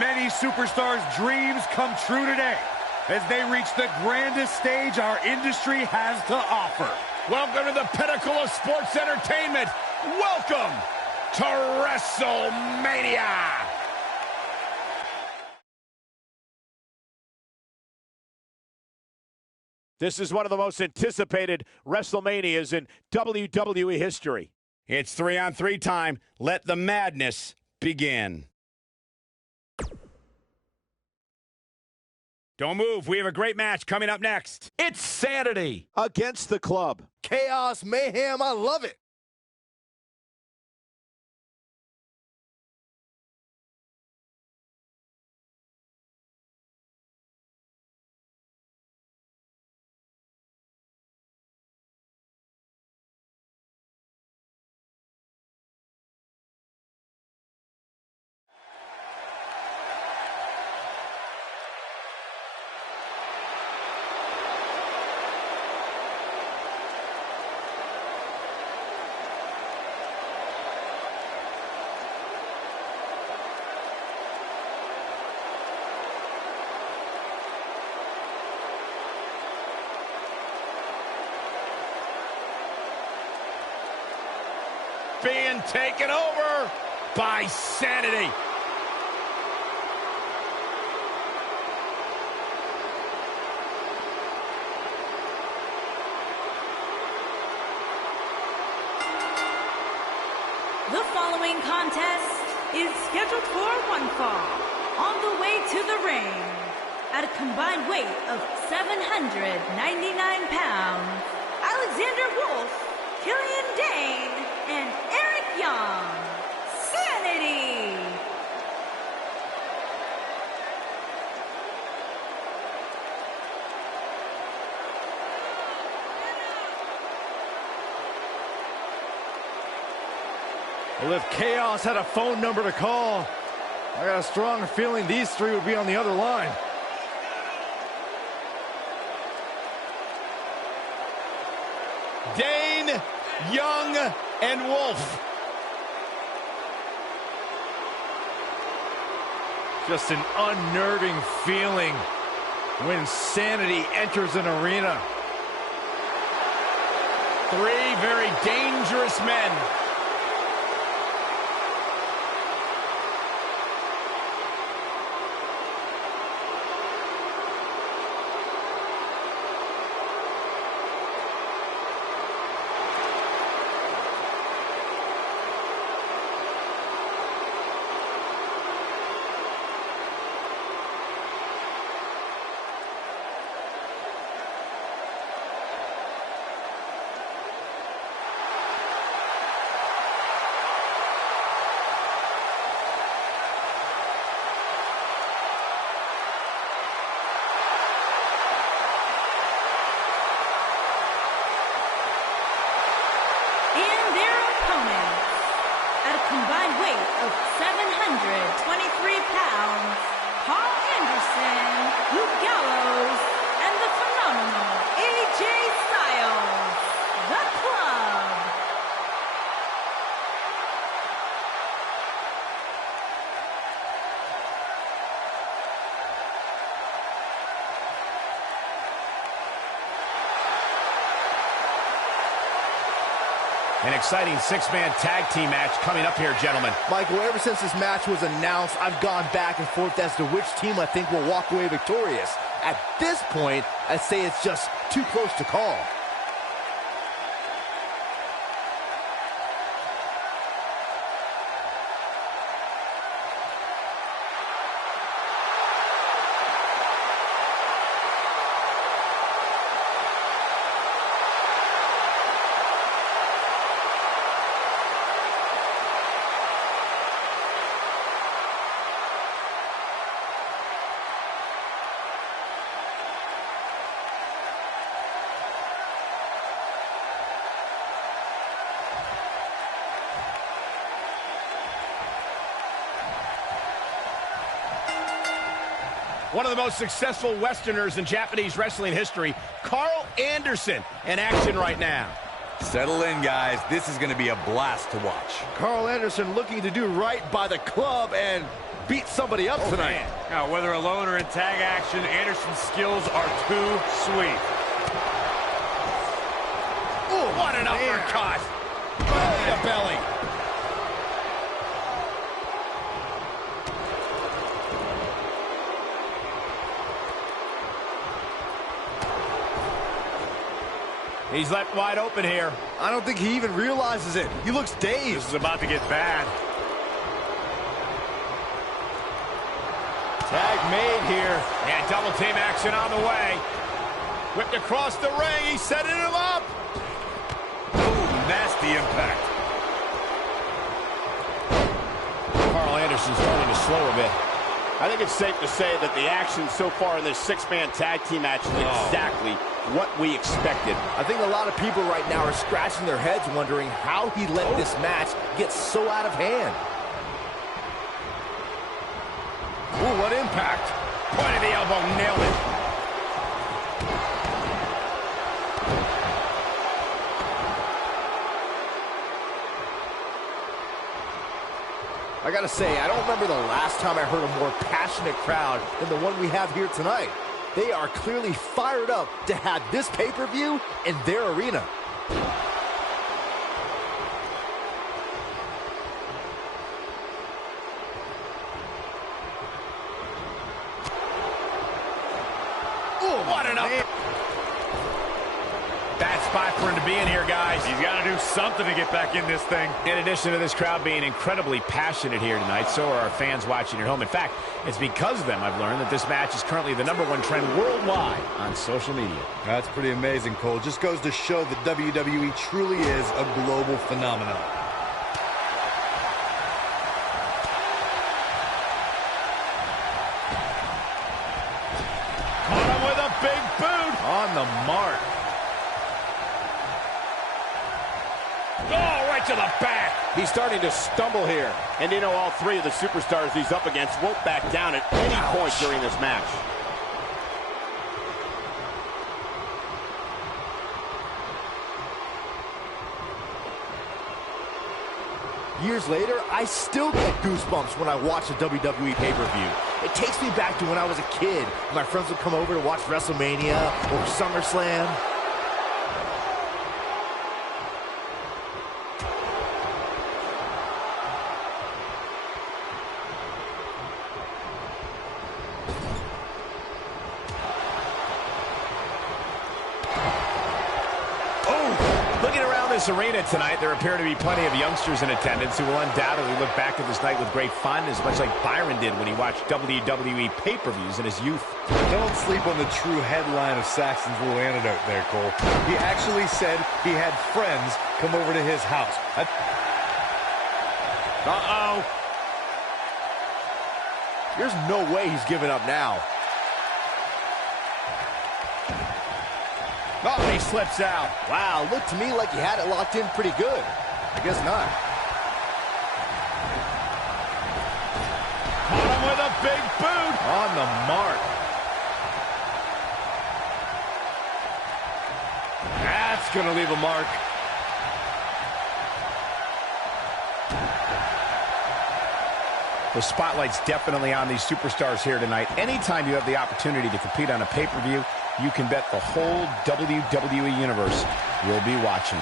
Many superstars' dreams come true today as they reach the grandest stage our industry has to offer. Welcome to the pinnacle of sports entertainment. Welcome to WrestleMania. This is one of the most anticipated WrestleManias in WWE history. It's 3-on-3 time. Let the madness begin. Don't move. We have a great match coming up next. It's SAnitY against the Club. Chaos, mayhem, I love it. Being taken over by SAnitY. The following contest is scheduled for one fall. On the way to the ring, at a combined weight of 799 pounds, Alexander Wolf, Killian Dane, and Eric Young, SAnitY. Well, if Chaos had a phone number to call, I got a strong feeling these three would be on the other line. Dane, Young, and Wolf. Just an unnerving feeling when SAnitY enters an arena. Three very dangerous men. Combined weight of 723 pounds, Paul Anderson, Luke Gallows, and the phenomenal AJ Styles, the Club. An exciting six-man tag team match coming up here, gentlemen. Michael, ever since this match was announced, I've gone back and forth as to which team I think will walk away victorious. At this point, I'd say it's just too close to call. One of the most successful Westerners in Japanese wrestling history, Carl Anderson, in action right now. Settle in, guys. This is going to be a blast to watch. Carl Anderson looking to do right by the Club, and beat somebody up tonight. Now, whether alone or in tag action, Anderson's skills are too sweet. Ooh, what an uppercut. Belly to belly. He's left wide open here. I don't think he even realizes it. He looks dazed. This is about to get bad. Tag made here. And double team action on the way. Whipped across the ring. He's setting him up. Ooh, nasty impact. Carl Anderson starting to slow a bit. I think it's safe to say that the action so far in this six-man tag team match is exactly what we expected. I think a lot of people right now are scratching their heads wondering how he let this match get so out of hand. Ooh, what impact. Point of the elbow, nailed it. I gotta say, I don't remember the last time I heard a more passionate crowd than the one we have here tonight. They are clearly fired up to have this pay-per-view in their arena. Ooh, what an up. Bad spot for him to be in here, guys. He's got to do something to get back in this thing. In addition to this crowd being incredibly passionate here tonight, so are our fans watching at home. In fact, it's because of them I've learned that this match is currently the #1 trend worldwide on social media. That's pretty amazing, Cole. Just goes to show that WWE truly is a global phenomenon. Caught him with a big boot. On the mark. Oh, right to the back. He's starting to stumble here. And you know, all three of the superstars he's up against won't back down at any point during this match. Years later, I still get goosebumps when I watch a WWE pay-per-view. It takes me back to when I was a kid. My friends would come over to watch WrestleMania or SummerSlam. This arena tonight, there appear to be plenty of youngsters in attendance who will undoubtedly look back at this night with great fondness, much like Byron did when he watched WWE pay-per-views in his youth. Don't sleep on the true headline of Saxton's little anecdote there, Cole. He actually said he had friends come over to his house. Uh-oh. There's no way he's giving up now. Oh, he slips out. Wow, looked to me like he had it locked in pretty good. I guess not. Caught him with a big boot. On the mark. That's going to leave a mark. The spotlight's definitely on these superstars here tonight. Anytime you have the opportunity to compete on a pay-per-view, you can bet the whole WWE Universe will be watching.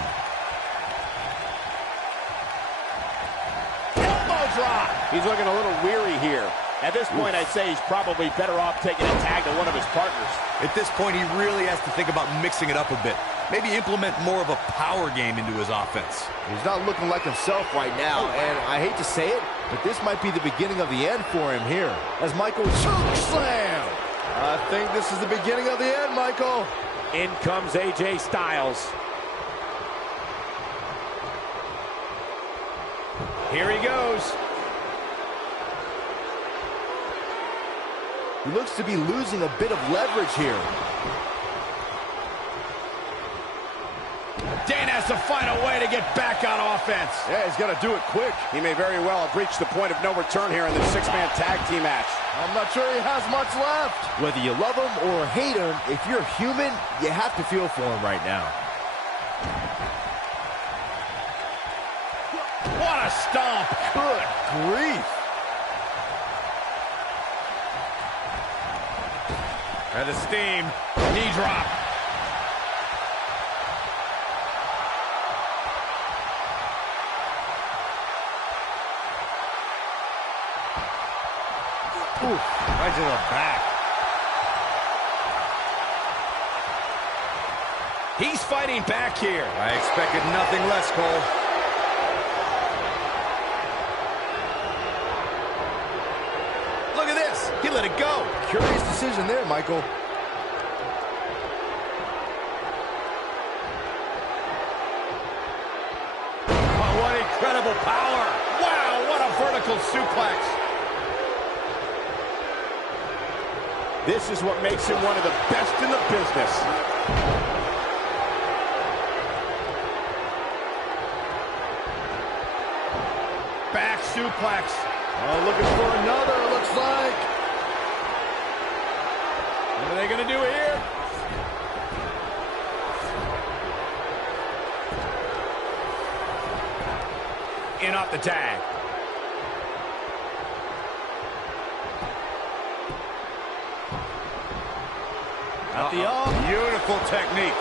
Elbow drop! He's looking a little weary here. At this point, I'd say he's probably better off taking a tag to one of his partners. At this point, he really has to think about mixing it up a bit. Maybe implement more of a power game into his offense. He's not looking like himself right now, and I hate to say it, but this might be the beginning of the end for him here. As Michael choke slam. I think this is the beginning of the end, Michael. In comes AJ Styles. Here he goes. He looks to be losing a bit of leverage here. Dane has to find a way to get back on offense. Yeah, he's got to do it quick. He may very well have reached the point of no return here in this six-man tag team match. I'm not sure he has much left. Whether you love him or hate him, if you're human, you have to feel for him right now. What a stomp. Good grief. And the steam. Knee drop. Ooh, right to the back. He's fighting back here. I expected nothing less, Cole. Look at this. He let it go. Curious decision there, Michael. Oh, what incredible power. Wow, what a vertical suplex. This is what makes him one of the best in the business. Back suplex. Oh, looking for another, it looks like. What are they going to do here? In off the tag. At the arm. Beautiful technique.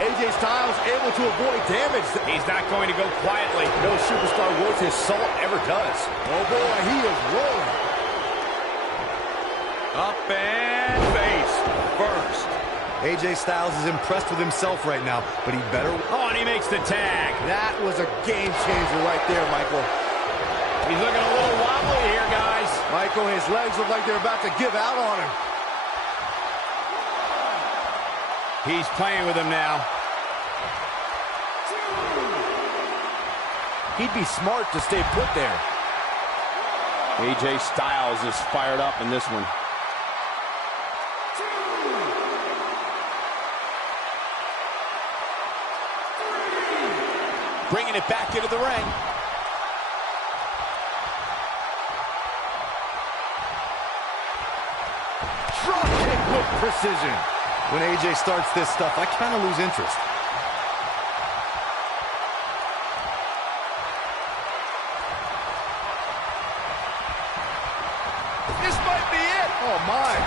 AJ Styles able to avoid damage. He's not going to go quietly. No superstar worth his salt ever does. Oh boy, he is rolling. Up and face first. AJ Styles is impressed with himself right now, but he better... Oh, and he makes the tag. That was a game changer right there, Michael. He's looking a little wobbly here, guys. Michael, his legs look like they're about to give out on him. He's playing with him now. He'd be smart to stay put there. AJ Styles is fired up in this one. Bringing it back into the ring. Drop kick with Precision. When AJ starts this stuff, I kind of lose interest. This might be it. Oh, my.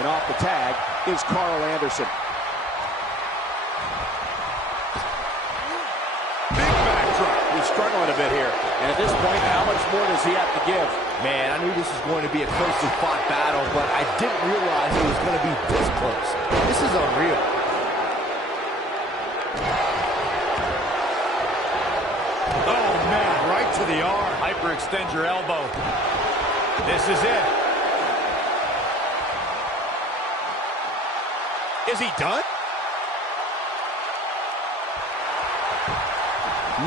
And off the tag is Carl Anderson. Big backdrop. He's struggling a bit here. And at this point, how much more does he have to give? Man, I knew this was going to be a closely fought battle, but I didn't realize it was going to be this close. This is unreal. Oh, man, right to the arm. Hyperextend your elbow. This is it. Is he done?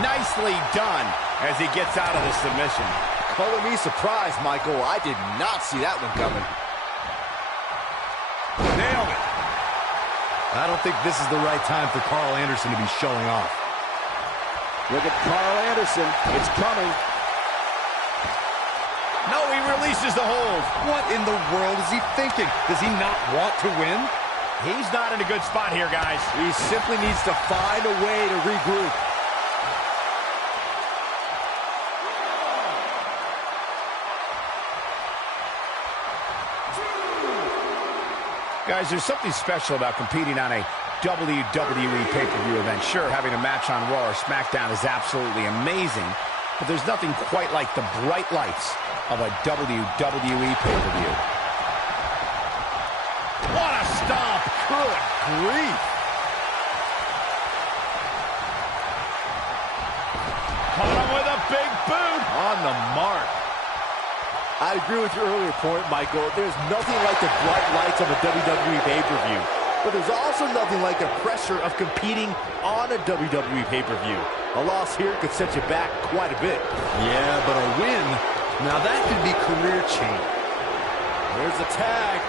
Nicely done as he gets out of the submission. Color me surprised, Michael. I did not see that one coming. Nailed it. I don't think this is the right time for Carl Anderson to be showing off. Look at Carl Anderson. It's coming. No, he releases the hold. What in the world is he thinking? Does he not want to win? He's not in a good spot here, guys. He simply needs to find a way to regroup. Guys, there's something special about competing on a WWE pay-per-view event. Sure, having a match on Raw or SmackDown is absolutely amazing, but there's nothing quite like the bright lights of a WWE pay-per-view. What a stomp! Good grief. Caught him with a big boot. On the mark. I agree with your earlier point, Michael. There's nothing like the bright lights of a WWE pay-per-view. But there's also nothing like the pressure of competing on a WWE pay-per-view. A loss here could set you back quite a bit. Yeah, but a win, now that could be career-changing. There's the tag.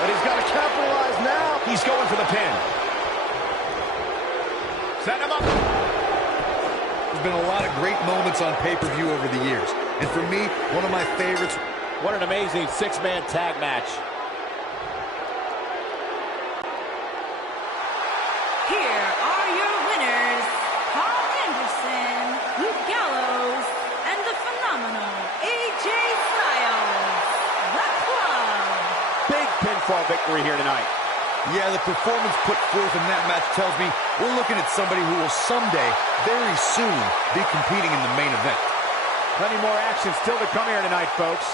But he's got to capitalize now. He's going for the pin. Set him up. There's been a lot of great moments on pay-per-view over the years. And for me, one of my favorites. What an amazing six-man tag match. Here are your winners, Paul Anderson, Luke Gallows, and the phenomenal AJ Styles, the Club. Big pinfall victory here tonight. Yeah, the performance put forth in that match tells me we're looking at somebody who will someday, very soon, be competing in the main event. Plenty more action still to come here tonight, folks.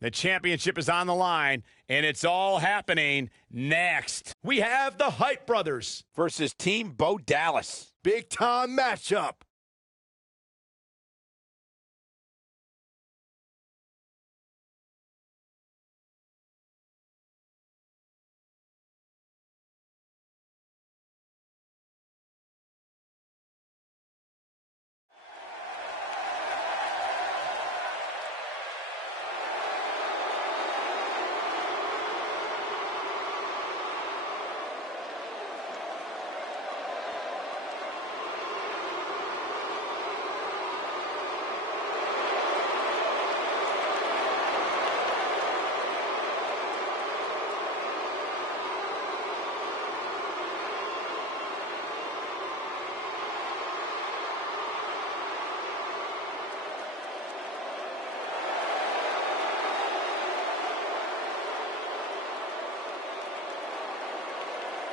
The championship is on the line, and it's all happening next. We have the Hype Brothers Versus Team Bo Dallas. Big time matchup.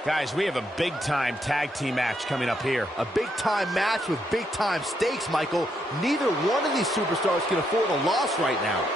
Guys, we have a big-time tag team match coming up here. A big-time match with big-time stakes, Michael. Neither one of these superstars can afford a loss right now.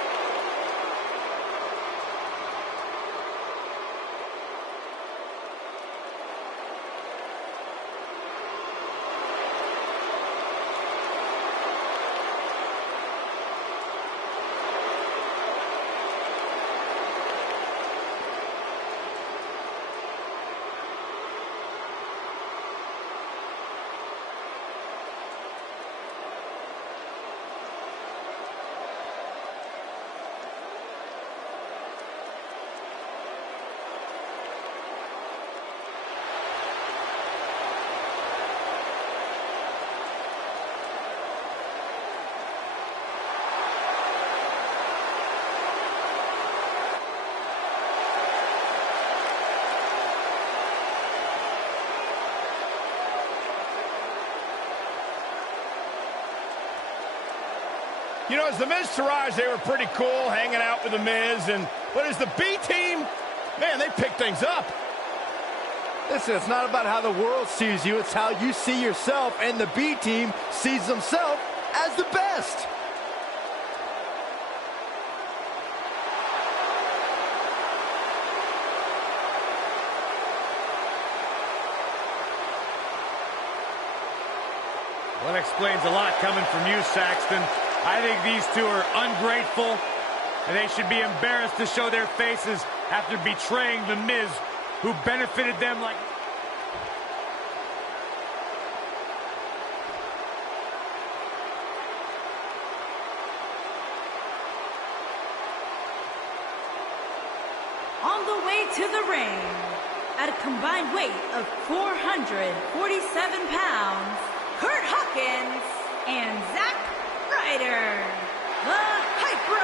You know, as the Miz Taraj, they were pretty cool hanging out with the Miz, but as the B team, man, they pick things up. Listen, it's not about how the world sees you, it's how you see yourself, and the B team sees themselves as the best. Well, that explains a lot coming from you, Saxton. I think these two are ungrateful, and they should be embarrassed to show their faces after betraying the Miz, who benefited them like... On the way to the ring, at a combined weight of 447 pounds, Kurt Hawkins and Zack Ryder, the Hype Bros.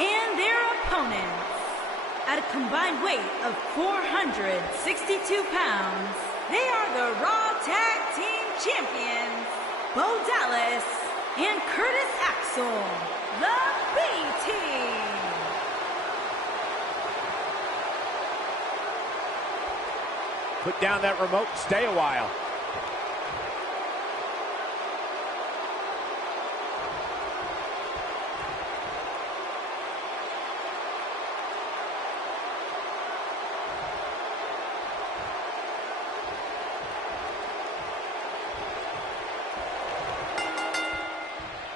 And their opponents, at a combined weight of 462 pounds, they are the Raw Tag Team Champions, Bo Dallas and Curtis Axel, the B-Team. Put down that remote and stay a while.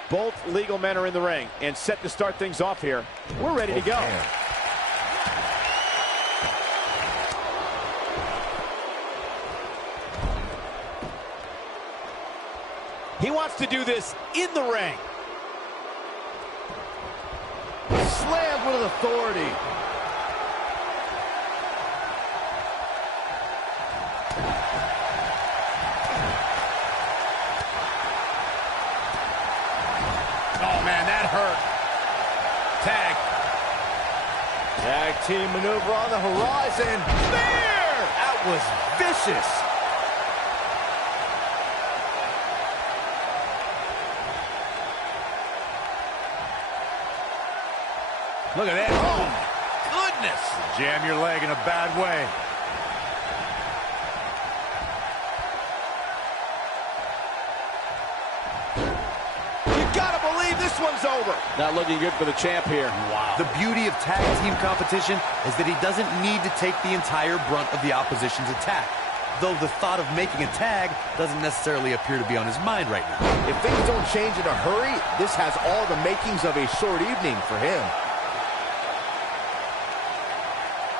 Both legal men are in the ring and set to start things off here. We're ready to go. He wants to do this in the ring. Slammed with authority. Oh, man, that hurt. Tag. Tag team maneuver on the horizon. There! That was vicious. Look at that. Oh, my goodness. Jam your leg in a bad way. This one's over. Not looking good for the champ here. Wow. The beauty of tag team competition is that he doesn't need to take the entire brunt of the opposition's attack. Though the thought of making a tag doesn't necessarily appear to be on his mind right now. If things don't change in a hurry, this has all the makings of a short evening for him.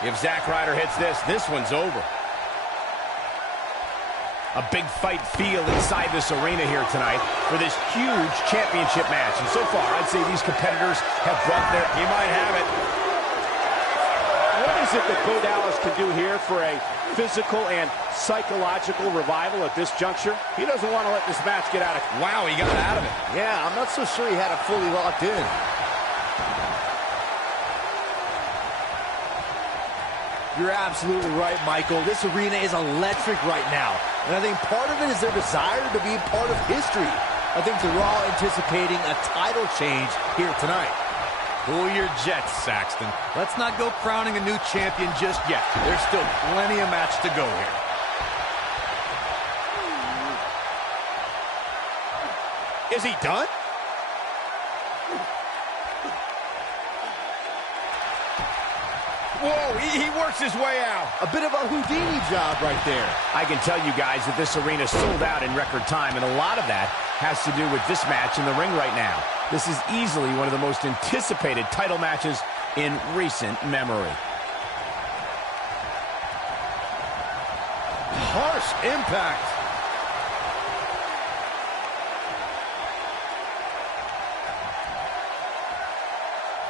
If Zack Ryder hits this, this one's over. A big fight feel inside this arena here tonight for this huge championship match. And so far, I'd say these competitors have brought their... He might have it. What is it that Bo Dallas can do here for a physical and psychological revival at this juncture? He doesn't want to let this match get out of... Wow, he got out of it. Yeah, I'm not so sure he had it fully locked in. You're absolutely right, Michael. This arena is electric right now. And I think part of it is their desire to be part of history. I think they're all anticipating a title change here tonight. Cool your jets, Saxton. Let's not go crowning a new champion just yet. There's still plenty of match to go here. Is he done? Whoa, he works his way out. A bit of a Houdini job right there. I can tell you guys that this arena sold out in record time, and a lot of that has to do with this match in the ring right now. This is easily one of the most anticipated title matches in recent memory. Harsh impact.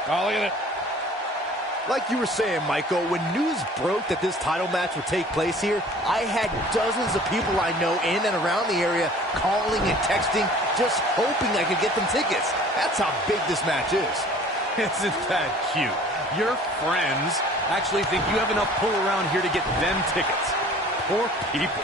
Oh, look at it. Like you were saying, Michael, when news broke that this title match would take place here, I had dozens of people I know in and around the area calling and texting, just hoping I could get them tickets. That's how big this match is. Isn't that cute? Your friends actually think you have enough pull around here to get them tickets. Poor people.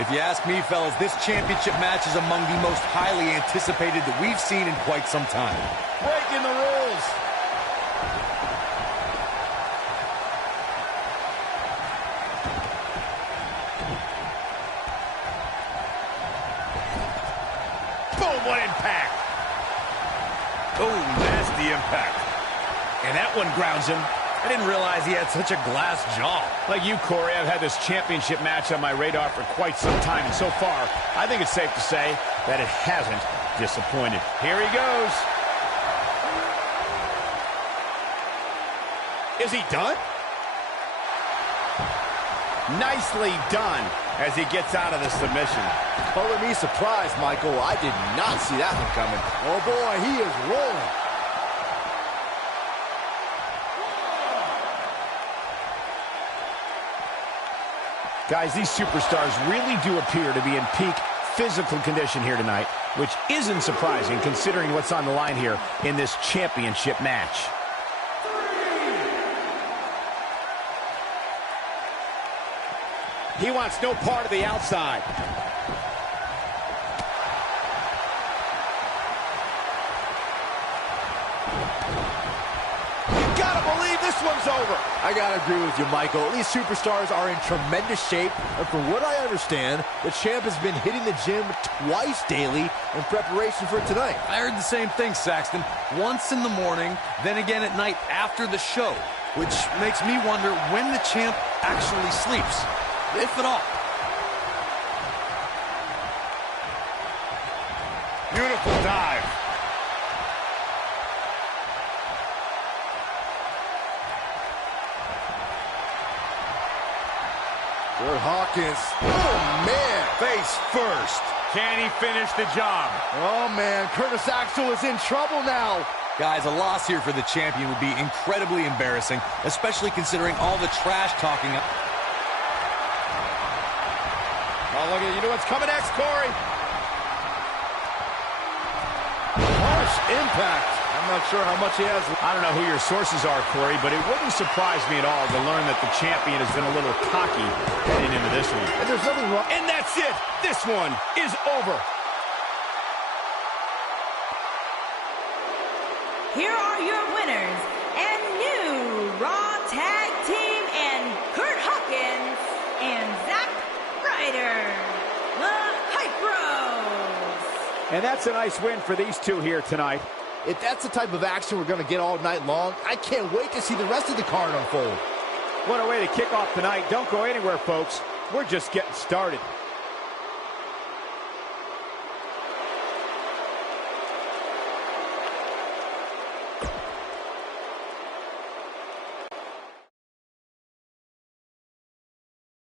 If you ask me, fellas, this championship match is among the most highly anticipated that we've seen in quite some time. Breaking the rules. Boom, what impact. Oh, nasty impact. And that one grounds him. I didn't realize he had such a glass jaw. Like you, Corey, I've had this championship match on my radar for quite some time, and so far, I think it's safe to say that it hasn't disappointed. Here he goes. Is he done? Nicely done as he gets out of the submission. Color me surprised, Michael. I did not see that one coming. Oh, boy, he is rolling. Guys, these superstars really do appear to be in peak physical condition here tonight, which isn't surprising considering what's on the line here in this championship match. He wants no part of the outside. You gotta believe this one's over. I gotta agree with you, Michael. These superstars are in tremendous shape, and from what I understand, the champ has been hitting the gym twice daily in preparation for tonight. I heard the same thing, Saxton. Once in the morning, then again at night after the show, which makes me wonder when the champ actually sleeps, if at all. Beautiful dive. Good Hawkins. Oh, man. Face first. Can he finish the job? Oh, man. Curtis Axel is in trouble now. Guys, a loss here for the champion would be incredibly embarrassing, especially considering all the trash talking. Oh, look at you. Know what's coming next, Corey? Harsh impact. I'm not sure how much he has. I don't know who your sources are, Corey, but it wouldn't surprise me at all to learn that the champion has been a little cocky heading into this one. And there's nothing wrong. And that's it. This one is over. Here are your winners and new Raw Tag Team and Kurt Hawkins and Zack Ryder, the Hype Bros. And that's a nice win for these two here tonight. If that's the type of action we're going to get all night long, I can't wait to see the rest of the card unfold. What a way to kick off tonight. Don't go anywhere, folks. We're just getting started.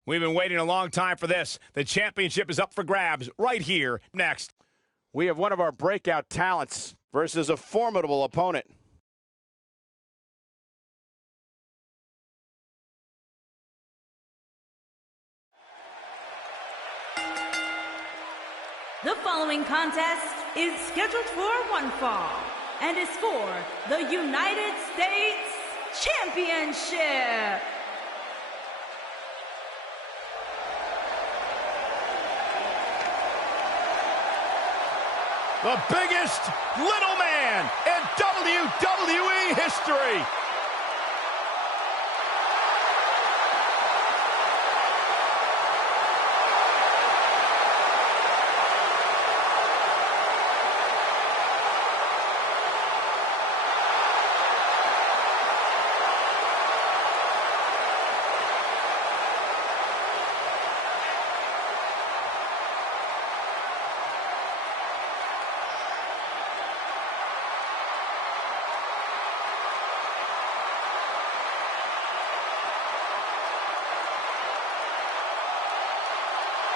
We've been waiting a long time for this. The championship is up for grabs right here next. We have one of our breakout talents versus a formidable opponent. The following contest is scheduled for one fall and is for the United States Championship. The biggest little man in WWE history.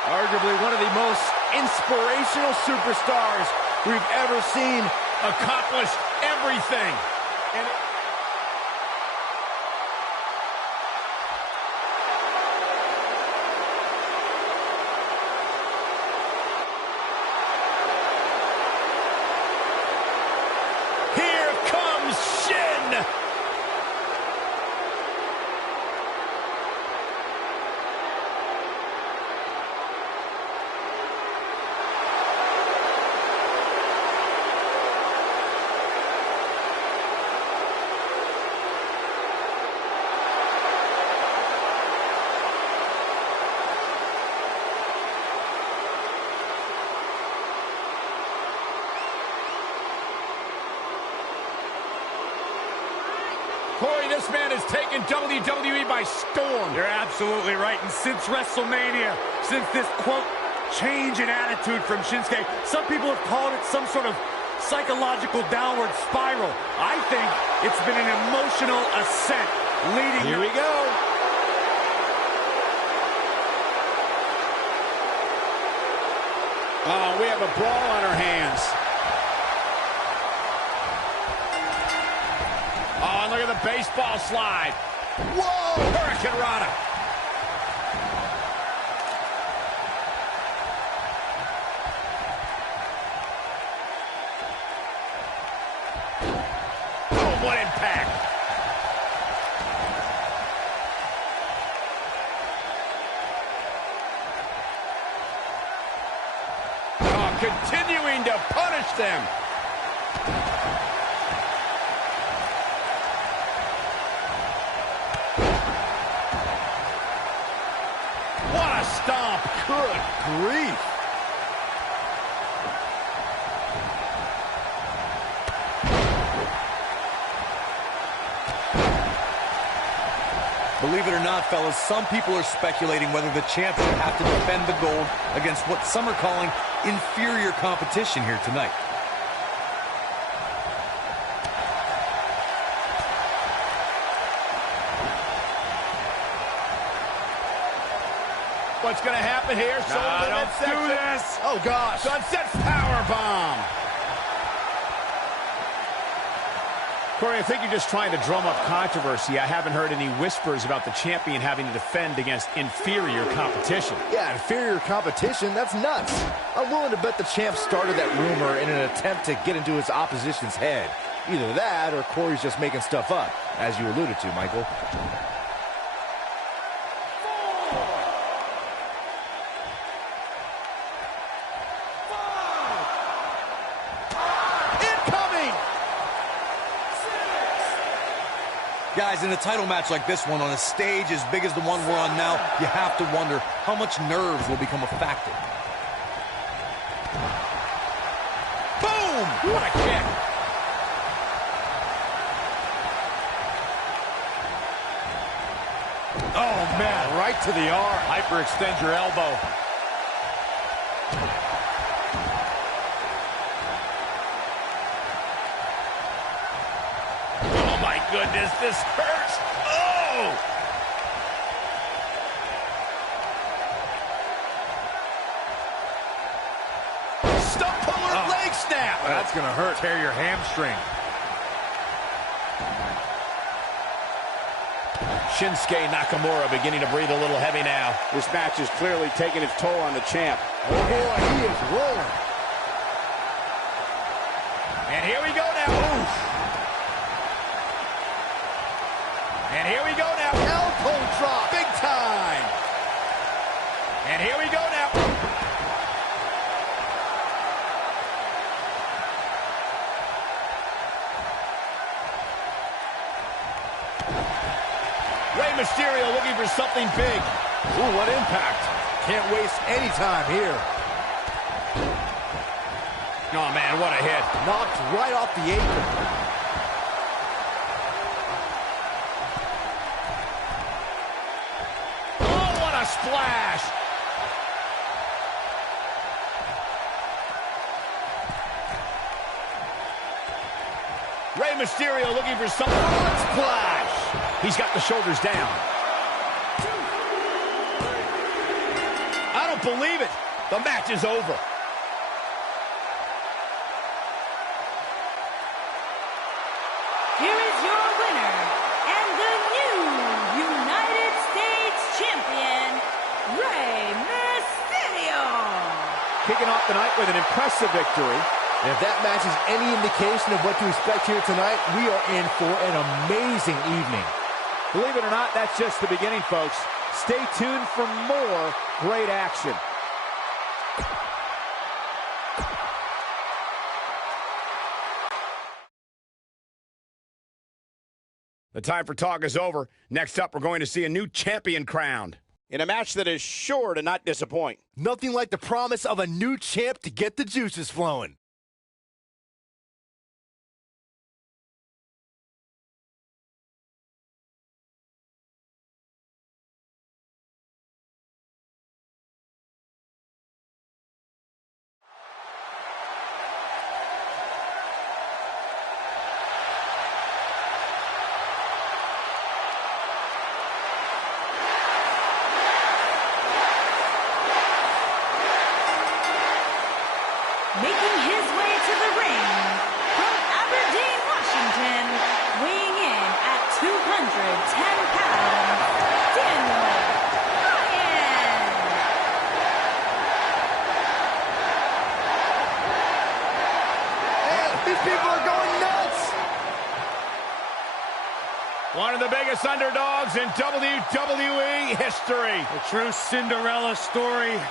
Arguably one of the most inspirational superstars we've ever seen. Accomplished everything. And here comes Shin. Corey, this man has taken WWE by storm. You're absolutely right. And since WrestleMania, since this, quote, change in attitude from Shinsuke, some people have called it some sort of psychological downward spiral. I think it's been an emotional ascent leading. Here we go. Oh, we have a brawl on our hands. Oh, look at the baseball slide. Whoa! Hurricane Rana. Oh, what impact. Oh, continuing to punish them. Stomp. Good grief. Believe it or not, fellas, some people are speculating whether the champ should have to defend the gold against what some are calling inferior competition here tonight. what's going to happen here. Don't do this. Oh, gosh. Sunset powerbomb. Corey, I think you're just trying to drum up controversy. I haven't heard any whispers about the champion having to defend against inferior competition. Yeah, inferior competition? That's nuts. I'm willing to bet the champ started that rumor in an attempt to get into his opposition's head. Either that or Corey's just making stuff up, as you alluded to, Michael. Guys, in a title match like this one, on a stage as big as the one we're on now, you have to wonder how much nerves will become a factor. Boom! What a kick. Oh, man, right to the arm. Hyperextend your elbow. Goodness, this hurts. Oh! Stump puller leg snap. That's going to hurt. Tear your hamstring. Shinsuke Nakamura beginning to breathe a little heavy now. This match is clearly taking its toll on the champ. Oh, boy, he is rolling. And here we go now. Oof. And here we go now. Elbow drop. Big time. And here we go now. Rey Mysterio looking for something big. Ooh, what impact. Can't waste any time here. Oh, man, what a hit. Knocked right off the apron. Splash. Rey Mysterio looking for something. Splash. He's got the shoulders down. I don't believe it. The match is over. Here is your winner and the new United States champion, Rey Mysterio. Kicking off the night with an impressive victory. And if that match is any indication of what to expect here tonight, we are in for an amazing evening. Believe it or not, that's just the beginning, folks. Stay tuned for more great action. The time for talk is over. Next up, we're going to see a new champion crowned. In a match that is sure to not disappoint. Nothing like the promise of a new champ to get the juices flowing. Making his way to the ring from Aberdeen, Washington, weighing in at 210 pounds, Daniel Bryan. And these people are going nuts. One of the biggest underdogs in WWE history. A true Cinderella story.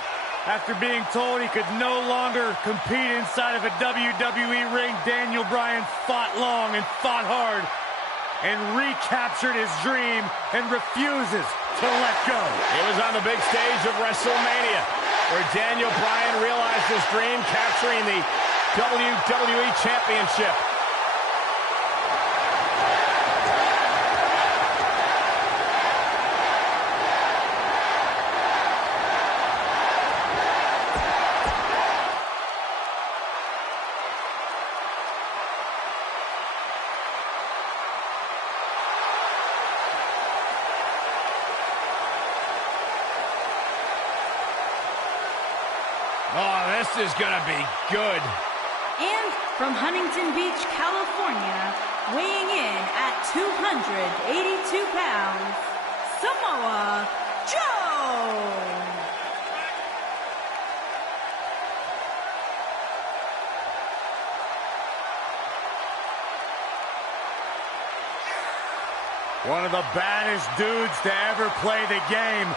After being told he could no longer compete inside of a WWE ring, Daniel Bryan fought long and fought hard and recaptured his dream and refuses to let go. It was on the big stage of WrestleMania where Daniel Bryan realized his dream, capturing the WWE Championship. Oh, this is gonna be good. And from Huntington Beach, California, weighing in at 282 pounds, Samoa Joe! One of the baddest dudes to ever play the game.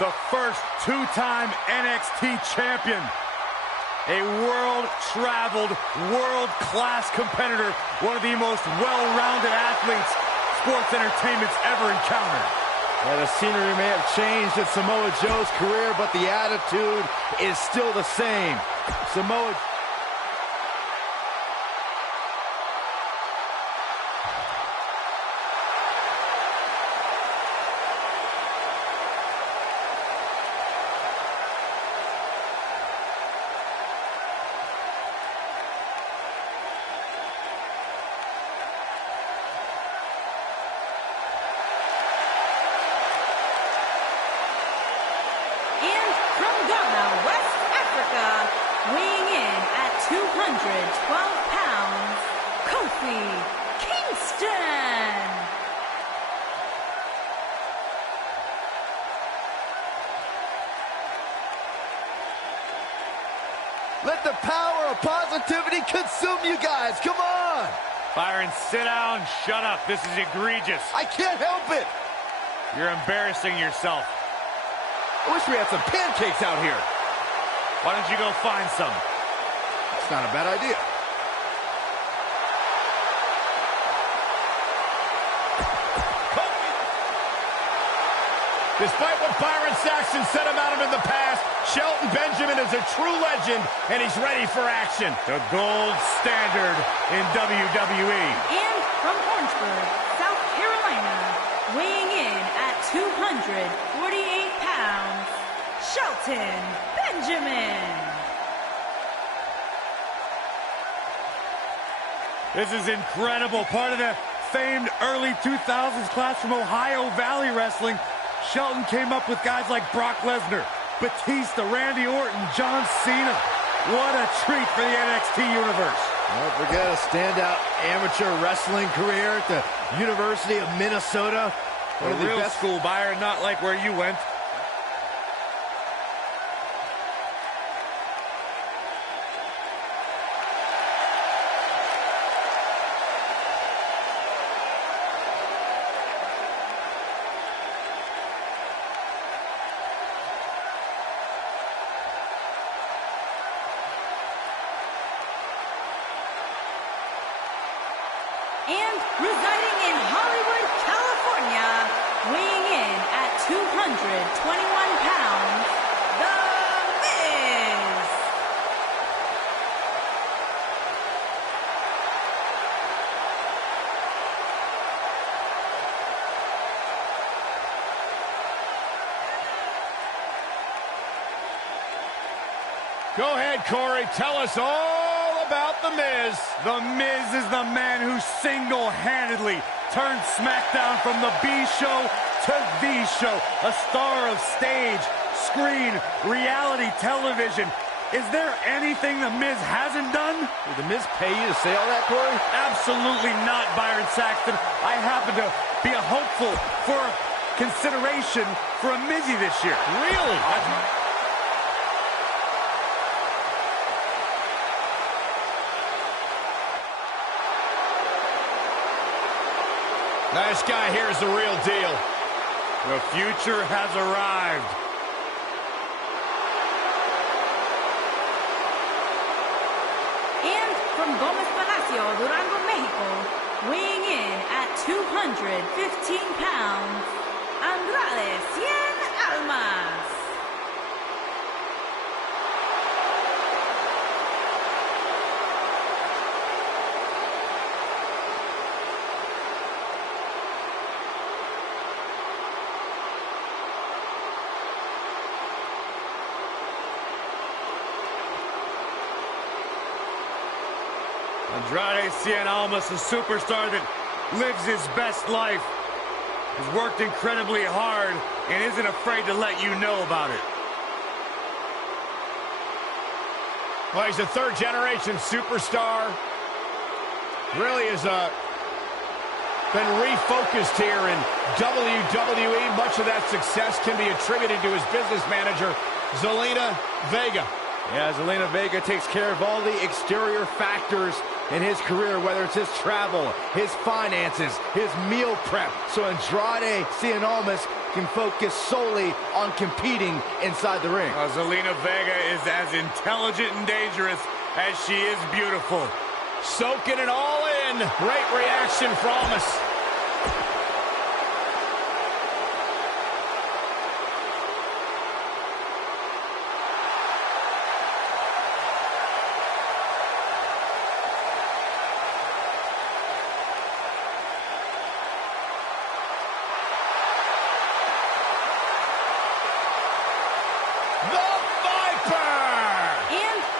The first two-time NXT champion. A world-traveled, world-class competitor. One of the most well-rounded athletes sports entertainment's ever encountered. Yeah, the scenery may have changed in Samoa Joe's career, but the attitude is still the same. Samoa... weighing in at 212 pounds, Kofi Kingston. Let the power of positivity consume you guys. Come on. Byron, sit down. Shut up. This is egregious. I can't help it. You're embarrassing yourself. I wish we had some pancakes out here. Why don't you go find some? It's not a bad idea. Despite what Byron Saxton said about him in the past, Shelton Benjamin is a true legend, and he's ready for action. The gold standard in WWE. And from Orangeburg, South Carolina, weighing in at 248 pounds, Shelton Benjamin. This is incredible. Part of the famed early 2000s class from Ohio Valley Wrestling. Shelton came up with guys like Brock Lesnar, Batista, Randy Orton, John Cena. What a treat for the NXT universe. Don't forget a standout amateur wrestling career at the University of Minnesota. One of the best school, Byron, not like where you went. And residing in Hollywood, California, weighing in at 221 pounds, The Miz. Go ahead, Corey. Tell us all about The Miz. The Miz is the man who single-handedly turned SmackDown from the B show to the show. A star of stage, screen, reality television. Is there anything The Miz hasn't done? Did The Miz pay you to say all that, Corey? Absolutely not, Byron Saxton. I happen to be a hopeful for consideration for a Mizzy this year. Really? Nice guy here's the real deal. The future has arrived. And from Gomez Palacio, Durango, Mexico, weighing in at 215 pounds, Andrade Cien Almas. Andrade Cien Almas, a superstar that lives his best life, has worked incredibly hard and isn't afraid to let you know about it. Well, he's a third-generation superstar. Really has been refocused here in WWE. Much of that success can be attributed to his business manager, Zelina Vega. Yeah, Zelina Vega takes care of all the exterior factors in his career, whether it's his travel, his finances, his meal prep. So Andrade Almas can focus solely on competing inside the ring. Zelina Vega is as intelligent and dangerous as she is beautiful. Soaking it all in. Great reaction from Almas.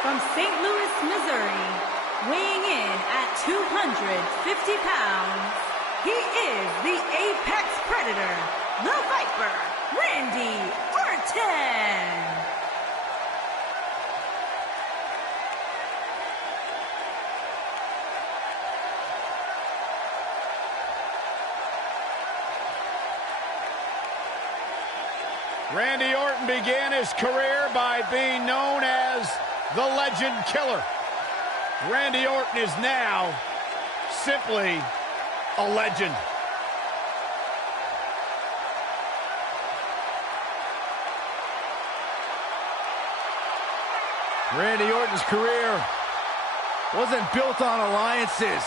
From St. Louis, Missouri, weighing in at 250 pounds, he is the Apex Predator, the Viper, Randy Orton. Randy Orton began his career by being known as the Legend Killer. Randy Orton is now simply a legend. Randy Orton's career wasn't built on alliances.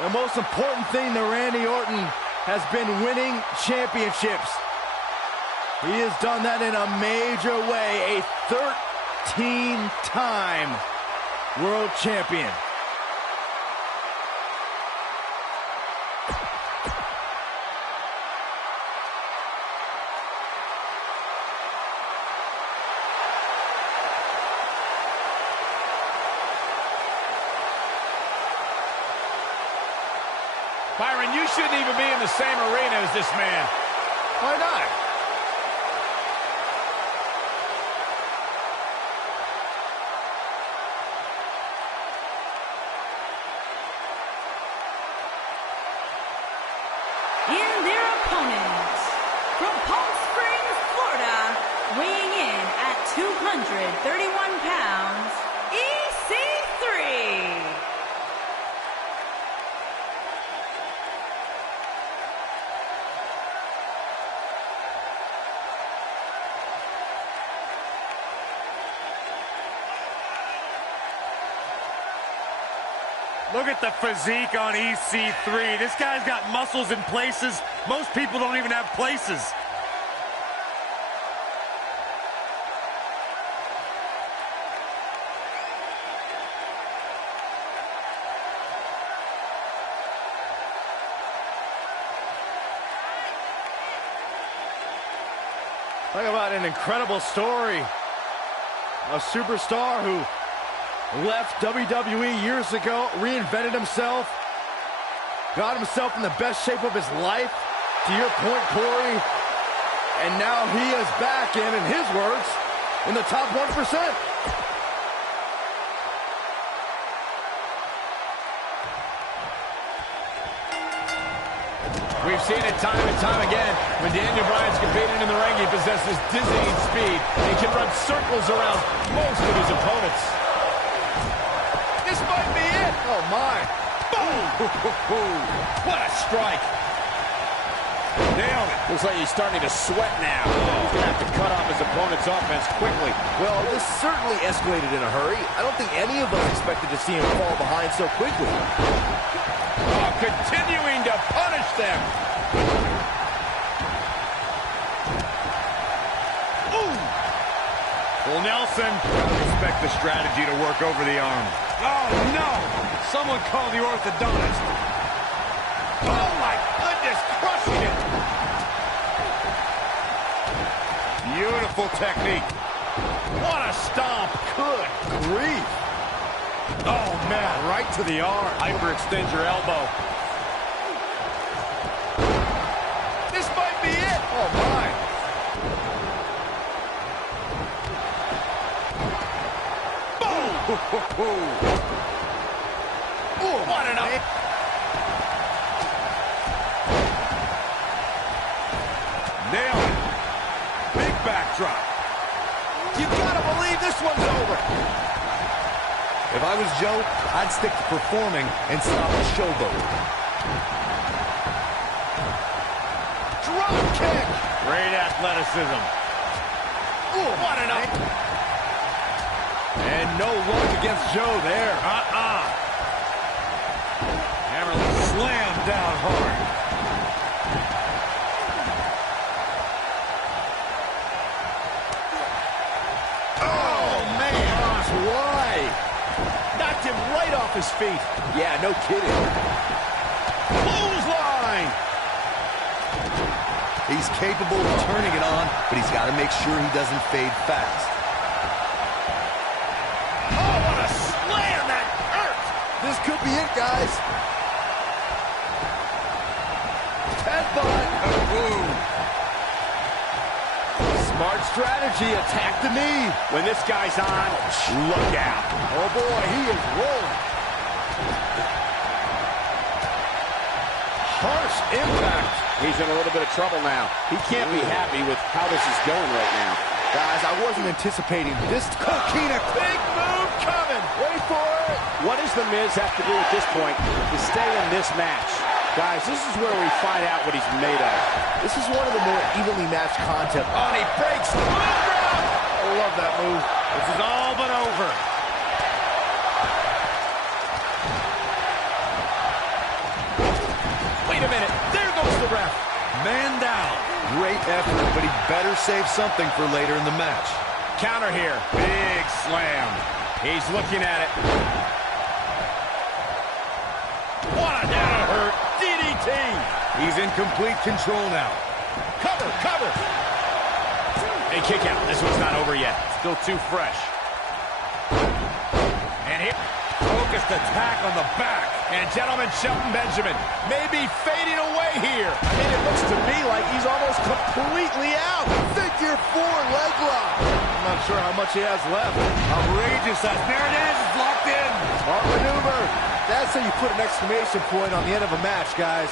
The most important thing to Randy Orton has been winning championships. He has done that in a major way, a 13-time world champion. Byron, you shouldn't even be in the same arena as this man. Why not? And their opponent, from Palm Springs, Florida, weighing in at 231 pounds, EC3. Look at the physique on EC3. This guy's got muscles in places most people don't even have places. Talk about an incredible story. A superstar who left WWE years ago, reinvented himself, got himself in the best shape of his life, to your point, Corey, and now he is back in his words, in the top 1%. We've seen it time and time again. When Daniel Bryan's competing in the ring, he possesses dizzying speed and can run circles around most of his opponents. This might be it. Oh, my. Boom! What a strike. Nailed it. Looks like he's starting to sweat now. He's going to have to cut off his opponent's offense quickly. Well, this certainly escalated in a hurry. I don't think any of us expected to see him fall behind so quickly. Oh, continuing to punish them. Ooh. Well, Nelson, expect the strategy to work over the arm. Oh, no. Someone call the orthodontist. Oh, my goodness, crushing it. Beautiful technique. What a stomp. Good grief. Oh, man, right to the arm. Hyperextend your elbow. This might be it. Oh, my. Boom. Ooh, what an up. Nailed it. Big backdrop. You gotta believe this one's over. If I was Joe, I'd stick to performing and stop the showboat. Drop kick. Great athleticism. Ooh, what an up. And no luck against Joe there. Hammerly slammed down hard. Knocked him right off his feet. Yeah, no kidding. Clothesline. He's capable of turning it on, but he's got to make sure he doesn't fade fast. Oh, what a slam. That hurt. This could be it, guys. Headbutt. Smart strategy. Attack the knee. When this guy's on, look out. Oh, boy, he is rolling. Harsh impact. He's in a little bit of trouble now. He can't be happy with how this is going right now. Guys, I wasn't anticipating this. Coquina, big move coming. Wait for it. What does The Miz have to do at this point to stay in this match? Guys, this is where we find out what he's made of. This is one of the more evenly matched contests. Oh, and he breaks the ground. I love that move. This is all but over. Wait a minute. There goes the ref. Man down. Great effort, but he better save something for later in the match. Counter here. Big slam. He's looking at it. What a down hurt. DDT. He's in complete control now. Cover, cover. And kick out. This one's not over yet. Still too fresh. And here, focused attack on the back. And gentlemen, Shelton Benjamin may be fading away here. I mean, it looks to me like he's almost completely out. Figure 4 leg lock. I'm not sure how much he has left. Outrageous. There it is. It's locked in. Smart maneuver. That's how you put an exclamation point on the end of a match, guys.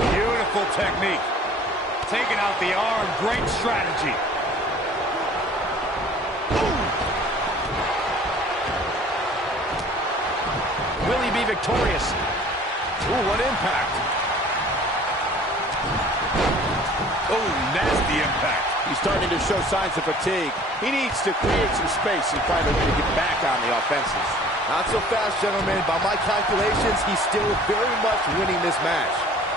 Beautiful technique. Taking out the arm. Great strategy. Will he be victorious? Ooh, what impact. Oh, nasty impact. He's starting to show signs of fatigue. He needs to create some space and find a way to get back on the offensive. Not so fast, gentlemen. By my calculations, he's still very much winning this match.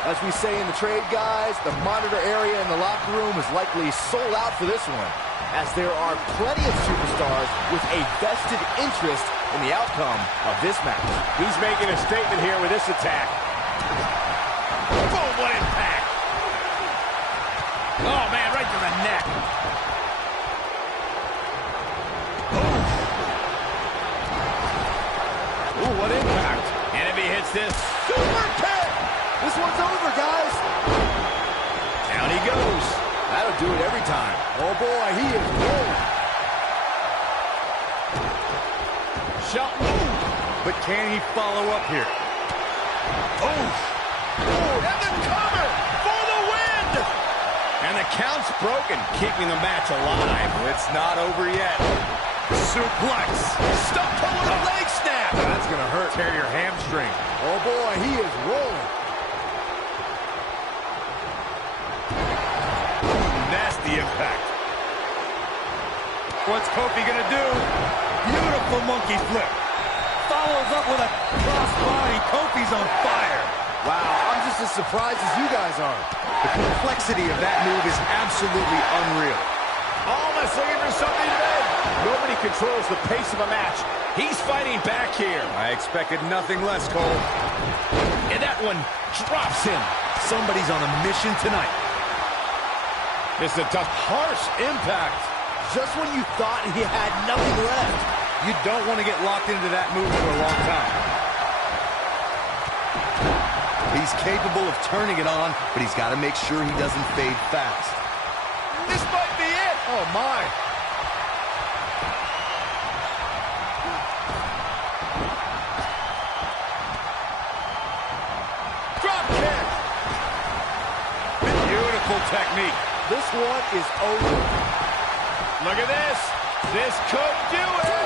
As we say in the trade, guys, the monitor area in the locker room is likely sold out for this one, as there are plenty of superstars with a vested interest in the outcome of this match. He's making a statement here with this attack. Boom, what impact. Oh, man, right to the neck. Ooh, what impact. And if he hits this, Super kick! This one's over, guys. down he goes. That'll do it every time. Oh, boy, he is rolling. Shelton. But can he follow up here? Oh, and the cover for the win. And the count's broken, keeping the match alive. It's not over yet. Suplex. Stuck toe with a leg snap. That's going to hurt. Tear your hamstring. Oh, boy, he is rolling. Nasty impact. What's Kofi going to do? Beautiful monkey flip. Follows up with a crossbody. Kofi's on fire. Wow, I'm just as surprised as you guys are. The complexity of that move is absolutely unreal. Almas looking for something big. Nobody controls the pace of a match. He's fighting back here. I expected nothing less, Cole. And that one drops him. Somebody's on a mission tonight. It's a tough, harsh impact. Just when you thought he had nothing left. You don't want to get locked into that move for a long time. He's capable of turning it on, but he's got to make sure he doesn't fade fast. This might be it. Oh, my. technique. This one is over. Look at this. This could do it.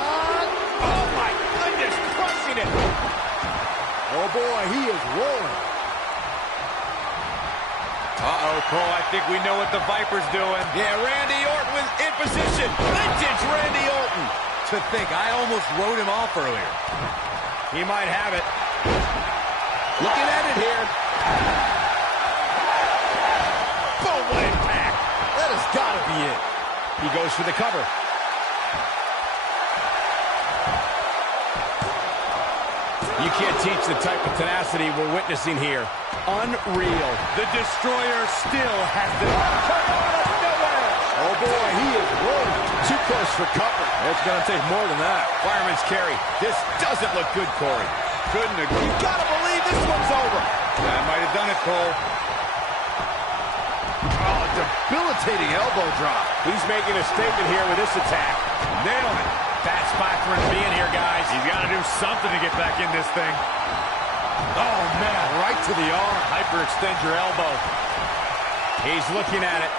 Oh, my goodness, crushing it. Oh, boy, he is rolling. Uh-oh, Cole, I think we know what the Viper's doing. Yeah, Randy Orton was in position. Vintage Randy Orton. To think, I almost wrote him off earlier. He might have it. Looking at it here. Boom, what impact. That has got to be it. He goes for the cover. You can't teach the type of tenacity we're witnessing here. Unreal. The Destroyer still has the... Oh, boy, he is rolling. Too close for cover. It's going to take more than that. Fireman's carry. This doesn't look good, Corey. Couldn't agree. You got to believe this one's over. That might have done it, Cole. Oh, debilitating elbow drop. He's making a statement here with this attack. Nailed it. Bad spot for him to be in here, guys. He's got to do something to get back in this thing. Oh, man. Right to the arm. Hyperextend your elbow. He's looking at it.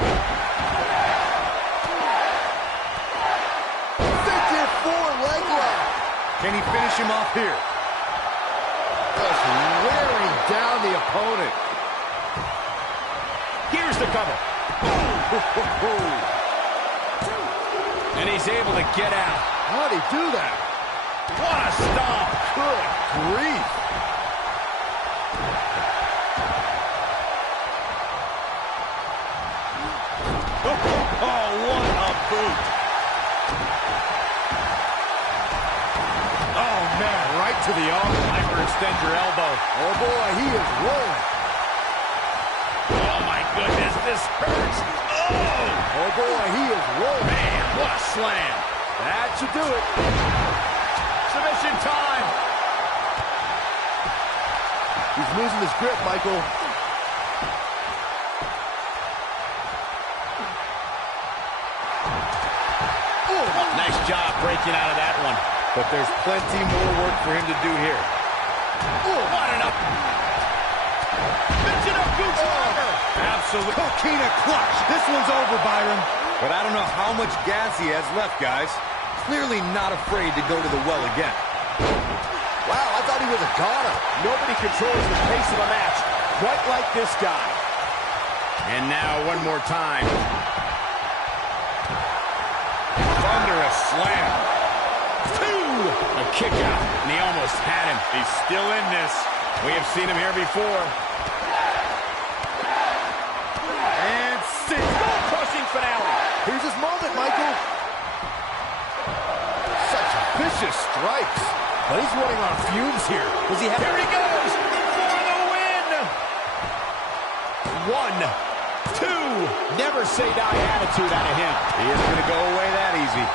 Figure four leg lock. Can he finish him off here? Just wearing down the opponent. Here's the cover. And he's able to get out. How did he do that? What a stomp. Good grief. Oh, what a boot. Oh, man. Right to the arm. Hyperextend your elbow. Oh, boy, he is rolling. Oh, my goodness, this hurts. Oh, boy, he is rolling. Man, what a slam. That should do it. Submission time. He's losing his grip, Michael. Ooh, nice job breaking out of that one. But there's plenty more work for him to do here. Ooh, what an up. Mention of Goose Rider. Absolute. Coquina clutch. This one's over, Byron. But I don't know how much gas he has left, guys. Clearly not afraid to go to the well again. Wow, I thought he was a goner. Nobody controls the pace of a match quite like this guy. And now one more time. Thunderous slam. Two. A kick out. And he almost had him. He's still in this. We have seen him here before. And six. Crushing finale. Here's his moment, Michael. Such vicious strikes. But he's running on fumes here. Does he have... Here he goes for the win. 1, 2. Never say die attitude out of him. He isn't going to go away that easy.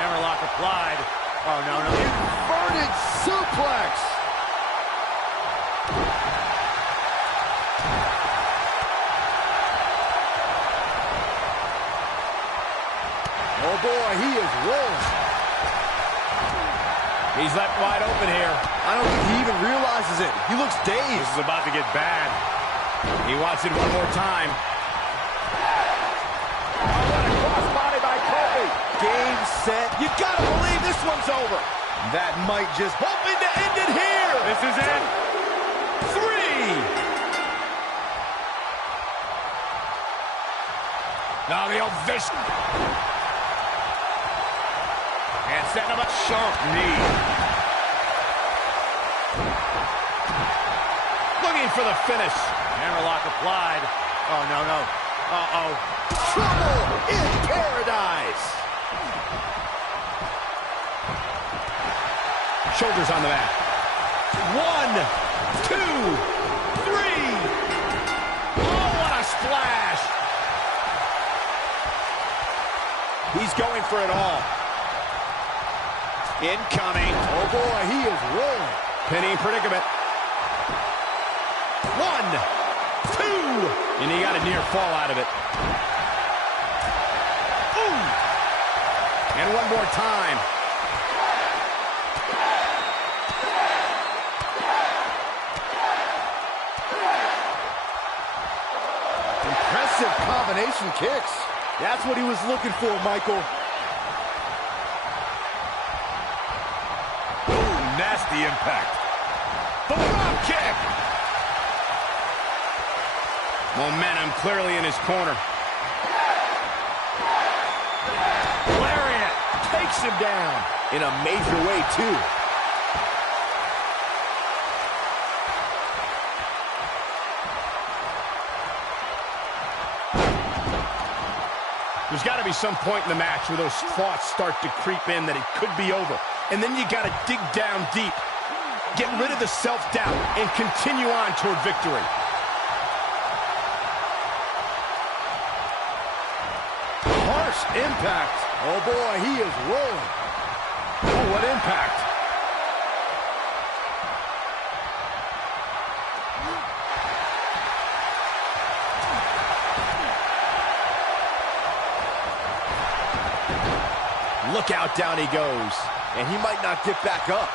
Hammerlock applied. Oh, no. Inverted suplex. Oh, boy, he is rolling. He's left wide open here. I don't think he even realizes it. He looks dazed. This is about to get bad. He wants it one more time. What a crossbody by Kofi. Game, set. You gotta believe this one's over. That might just... Hoping to end it here. This is it. 3. Now the old vision. And setting him up. Sharp knee. Looking for the finish. Hammerlock applied. Oh, no. Uh-oh. Trouble in paradise. Shoulders on the mat. 1, 2, 3. Oh, what a splash. He's going for it all. Incoming. Oh, boy, he is rolling. Pinning predicament. 1, 2. And he got a near fall out of it. Ooh. And one more time. Aggressive combination kicks. That's what he was looking for, Michael. Oh, nasty impact. The drop kick. Momentum clearly in his corner. Lariat takes him down. In a major way, too. There's got to be some point in the match where those thoughts start to creep in that it could be over. And then you got to dig down deep. Get rid of the self-doubt and continue on toward victory. Harsh impact. Oh, boy, he is rolling. Oh, what impact. Look out, down he goes. And he might not get back up.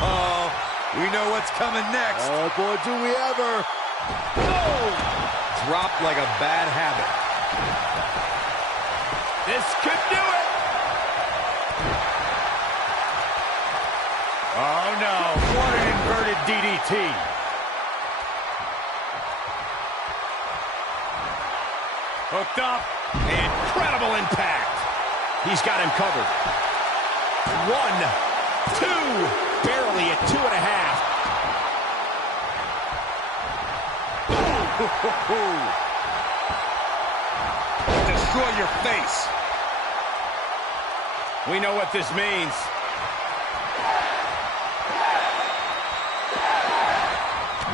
Oh, we know what's coming next. Oh, boy, do we ever. Oh! Dropped like a bad habit. This could do it. Oh, no. What an inverted DDT. Hooked up. Incredible impact. He's got him covered. 1, 2, barely at 2.5. Destroy your face. We know what this means.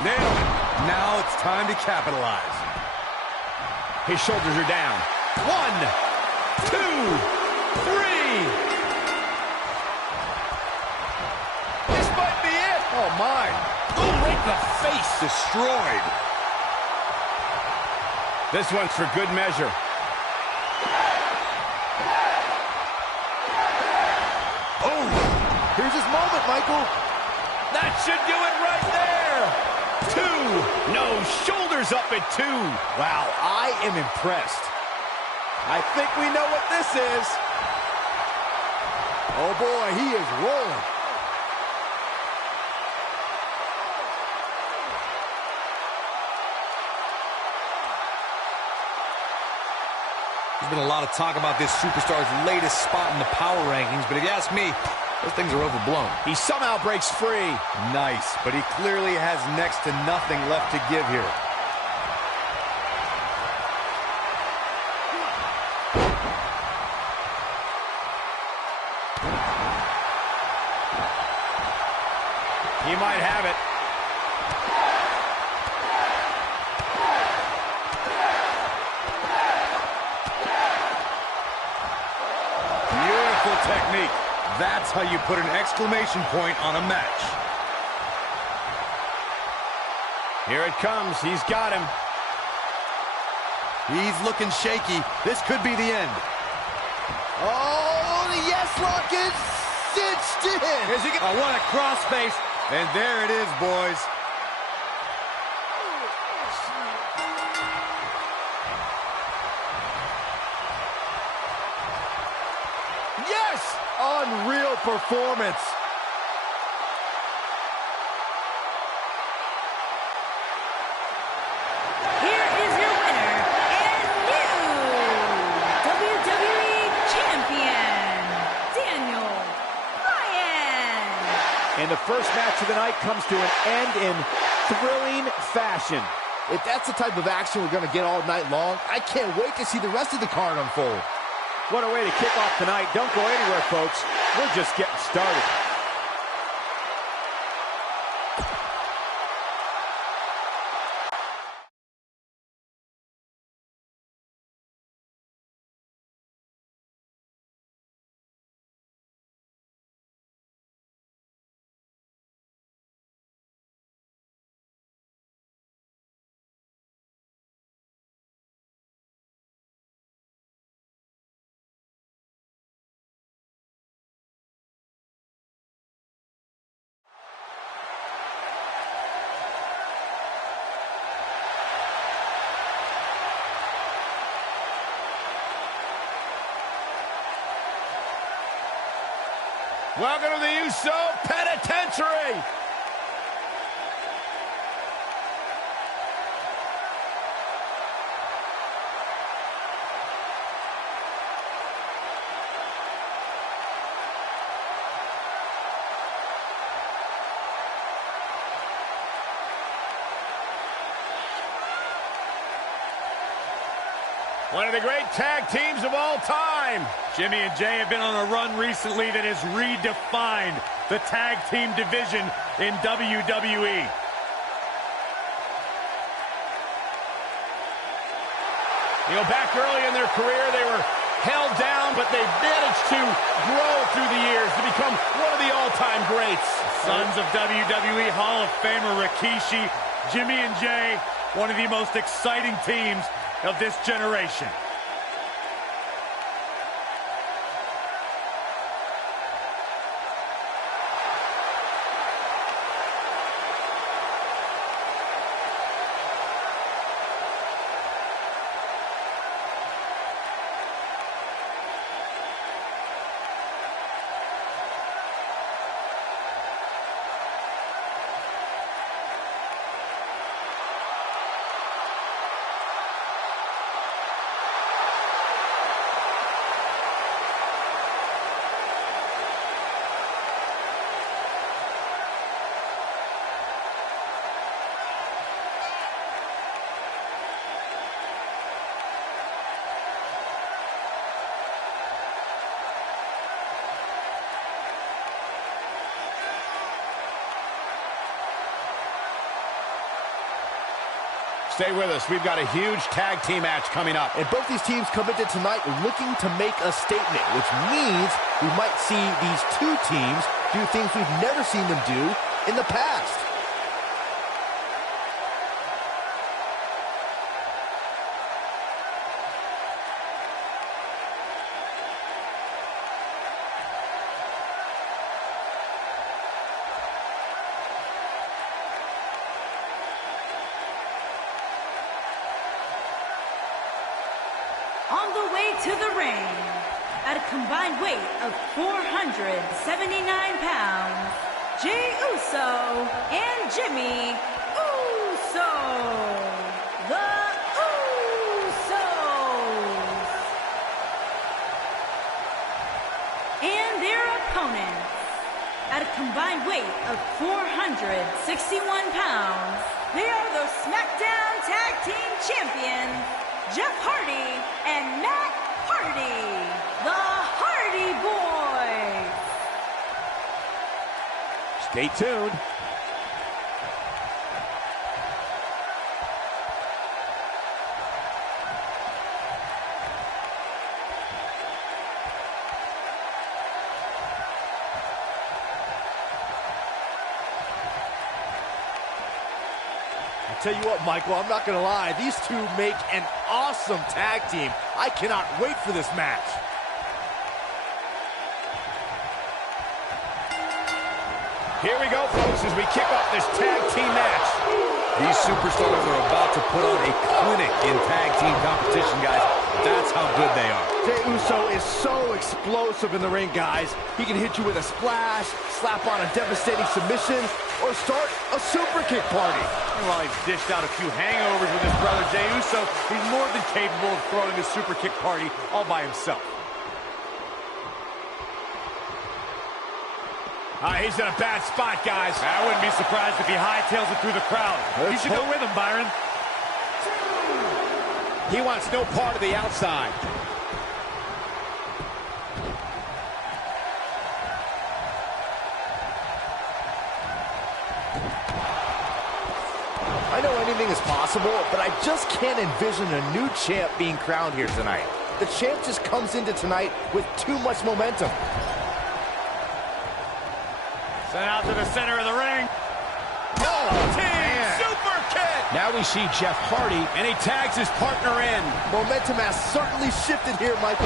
Nailed it. Now it's time to capitalize. His shoulders are down. 1, 2, 3. This might be it. Oh, my. Oh, right in the face. Destroyed. This one's for good measure. Oh, here's his moment, Michael. That should do it right there. 2. No, shoulders up at 2. Wow, I am impressed. I think we know what this is. Oh, boy, he is rolling. There's been a lot of talk about this superstar's latest spot in the power rankings, but if you ask me, those things are overblown. He somehow breaks free. Nice, but he clearly has next to nothing left to give here. He might have it. Beautiful technique. That's how you put an exclamation point on a match. Here it comes. He's got him. He's looking shaky. This could be the end. Oh, the yes lock is cinched in. Is he gonna... what a crossface. And there it is, boys. Yes! Unreal performance. Here is your winner and new WWE Champion, Daniel Bryan. And the first match of the night comes to an end in thrilling fashion. If that's the type of action we're going to get all night long, I can't wait to see the rest of the card unfold. What a way to kick off tonight. Don't go anywhere, folks. We're just getting started. Welcome to the Uso Penitentiary. One of the great tag teams of all time. Jimmy and Jay have been on a run recently that has redefined the tag team division in WWE. You know, back early in their career, they were held down, but they managed to grow through the years to become one of the all-time greats. Sons of WWE Hall of Famer Rikishi, Jimmy and Jay, one of the most exciting teams of this generation. Stay with us. We've got a huge tag team match coming up. And both these teams come into tonight looking to make a statement, which means we might see these two teams do things we've never seen them do in the past. On the way to the ring, at a combined weight of 479 pounds, Jey Uso and Jimmy Uso. The Usos. And their opponents, at a combined weight of 461 pounds, they are the SmackDown Tag Team Champions, Jeff Hardy and Matt Hardy, the Hardy Boyz. Stay tuned. Tell you what, Michael, I'm not going to lie. These two make an awesome tag team. I cannot wait for this match. Here we go, folks, as we kick off this tag team match. These superstars are about to put on a clinic in tag team competition, guys. That's how good they are. Jey Uso is so explosive in the ring, guys. He can hit you with a splash, slap on a devastating submission, or start a super kick party. And while he's dished out a few hangovers with his brother Jey Uso, he's more than capable of throwing a super kick party all by himself. He's in a bad spot, guys. I wouldn't be surprised if he hightails it through the crowd. You should go with him, Byron. He wants no part of the outside. I know anything is possible, but I just can't envision a new champ being crowned here tonight. The champ just comes into tonight with too much momentum. Sent out to the center of the ring. Oh, team super kick! Now we see Jeff Hardy, and he tags his partner in. Momentum has certainly shifted here, Michael.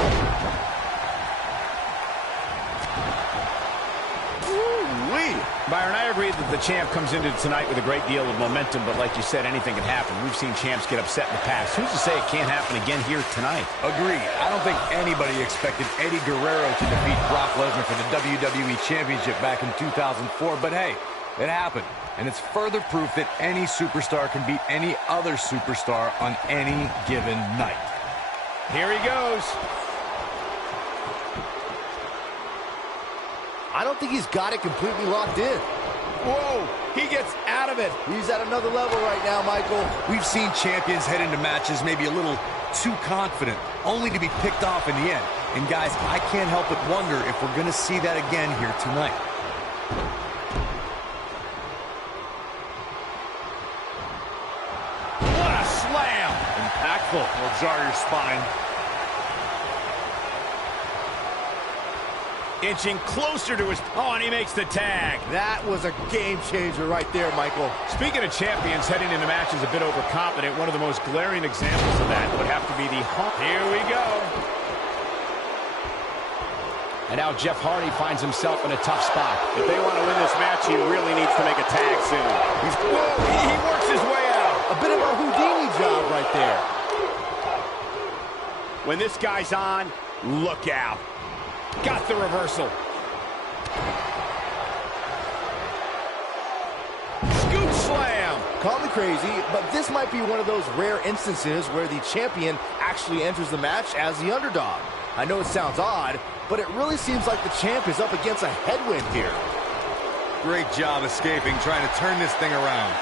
Ooh-wee. Byron, I agree that the champ comes into tonight with a great deal of momentum, but like you said, anything can happen. We've seen champs get upset in the past. Who's to say it can't happen again here tonight? Agree. I don't think anybody expected Eddie Guerrero to defeat Brock Lesnar for the WWE Championship back in 2004, but hey, it happened. And it's further proof that any superstar can beat any other superstar on any given night. Here he goes. I don't think he's got it completely locked in. Whoa, he gets out of it. He's at another level right now, Michael. We've seen champions head into matches maybe a little too confident, only to be picked off in the end. And guys, I can't help but wonder if we're going to see that again here tonight. What a slam. Impactful. Will jar your spine. Inching closer to his... Oh, and he makes the tag. That was a game changer right there, Michael. Speaking of champions heading into matches a bit overconfident, one of the most glaring examples of that would have to be the... Here we go. And now Jeff Hardy finds himself in a tough spot. If they want to win this match, he really needs to make a tag soon. He works his way out. A bit of a Houdini job right there. When this guy's on, look out. Got the reversal. Scoop slam. Call me crazy, but this might be one of those rare instances where the champion actually enters the match as the underdog. I know it sounds odd, but it really seems like the champ is up against a headwind here. Great job escaping, trying to turn this thing around.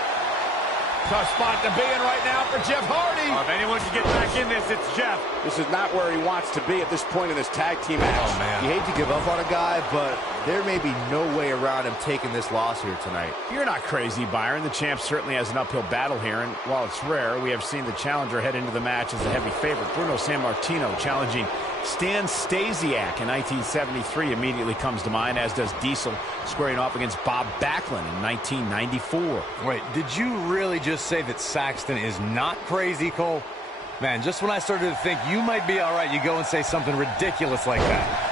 Tough spot to be in right now for Jeff Hardy. If anyone can get back in this, it's Jeff. This is not where he wants to be at this point in this tag team match. Oh, man. You hate to give up on a guy, but there may be no way around him taking this loss here tonight. You're not crazy, Byron. The champ certainly has an uphill battle here, and while it's rare, we have seen the challenger head into the match as a heavy favorite. Bruno Sammartino challenging Stan Stasiak in 1973 immediately comes to mind, as does Diesel squaring off against Bob Backlund in 1994. Wait, did you really just say that Saxton is not crazy, Cole? Man, just when I started to think you might be all right, you go and say something ridiculous like that.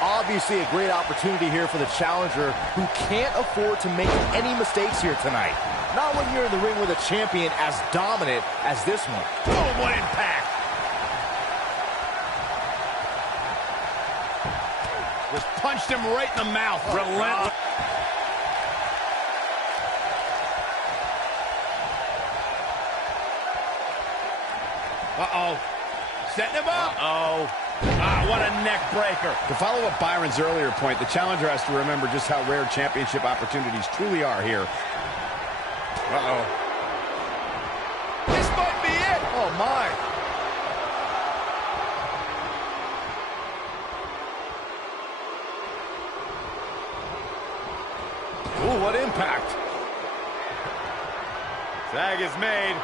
Obviously a great opportunity here for the challenger, who can't afford to make any mistakes here tonight. Not when you're in the ring with a champion as dominant as this one. Boom, what impact. Just punched him right in the mouth. Relentless. Uh-oh. Setting him up. Uh-oh. Ah, what a neck breaker. To follow up Byron's earlier point, the challenger has to remember just how rare championship opportunities truly are here. Uh-oh. This might be it. Oh, my. Ooh, what impact. Tag is made.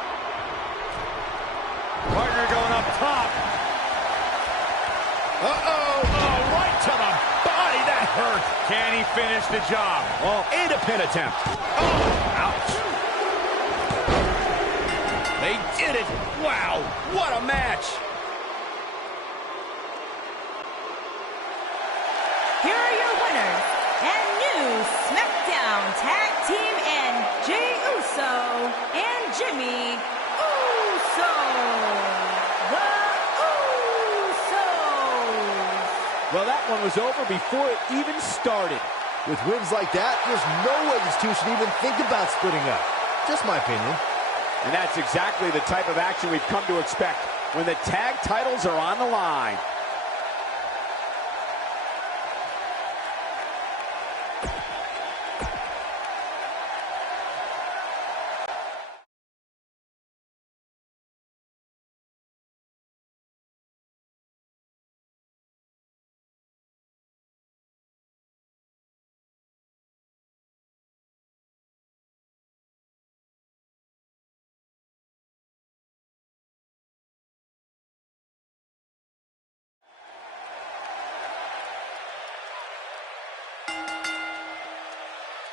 Partner going up top. Uh-oh. Oh, right to the body. That hurt. Can he finish the job? Oh, and a pin attempt. Oh, ouch. They did it. Wow, what a match. Here are your winners and new SmackDown Tag Team, and Jey Uso and Jimmy Uso. The Usos. Well, that one was over before it even started. With wins like that, there's no way these two should even think about splitting up. Just my opinion. And that's exactly the type of action we've come to expect when the tag titles are on the line.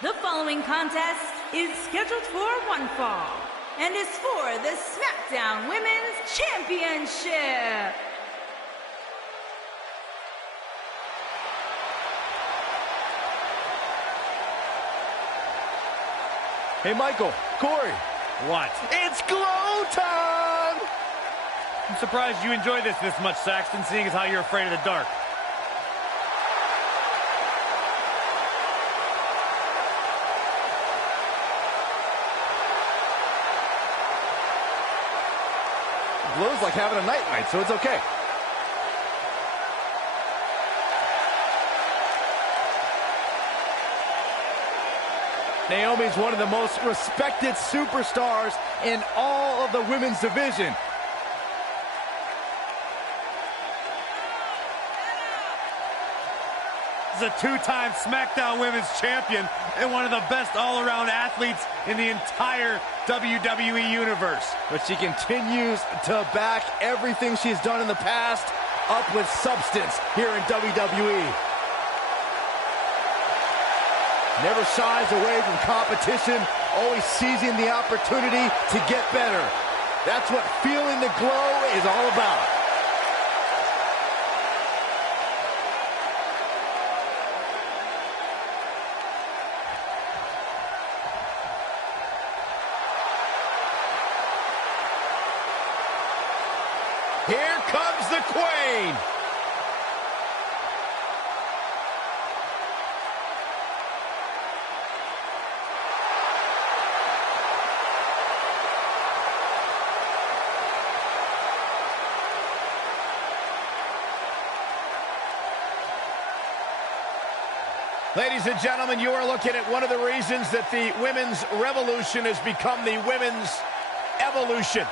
The following contest is scheduled for one fall and is for the SmackDown Women's Championship. Hey, Michael, Corey. What? It's glow time! I'm surprised you enjoy this much, Saxton, seeing as how you're afraid of the dark. Glow's like having a night-night, so it's okay. Naomi's one of the most respected superstars in all of the women's division. This is a two-time SmackDown Women's Champion and one of the best all-around athletes in the entire WWE Universe. But she continues to back everything she's done in the past up with substance here in WWE. Never shies away from competition, always seizing the opportunity to get better. That's what feeling the glow is all about. Here comes the Queen. Ladies and gentlemen, you are looking at one of the reasons that the women's revolution has become the women's evolution.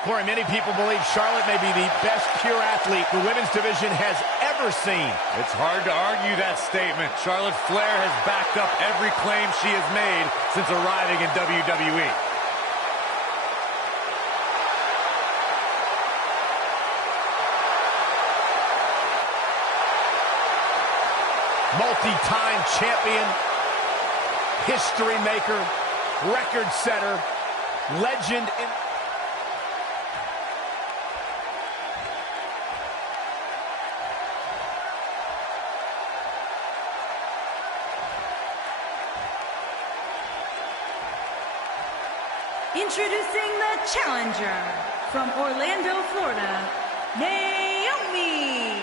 Corey, many people believe Charlotte may be the best pure athlete the women's division has ever seen. It's hard to argue that statement. Charlotte Flair has backed up every claim she has made since arriving in WWE. Multi-time champion, history maker, record setter, legend in... Introducing the challenger from Orlando, Florida, Naomi.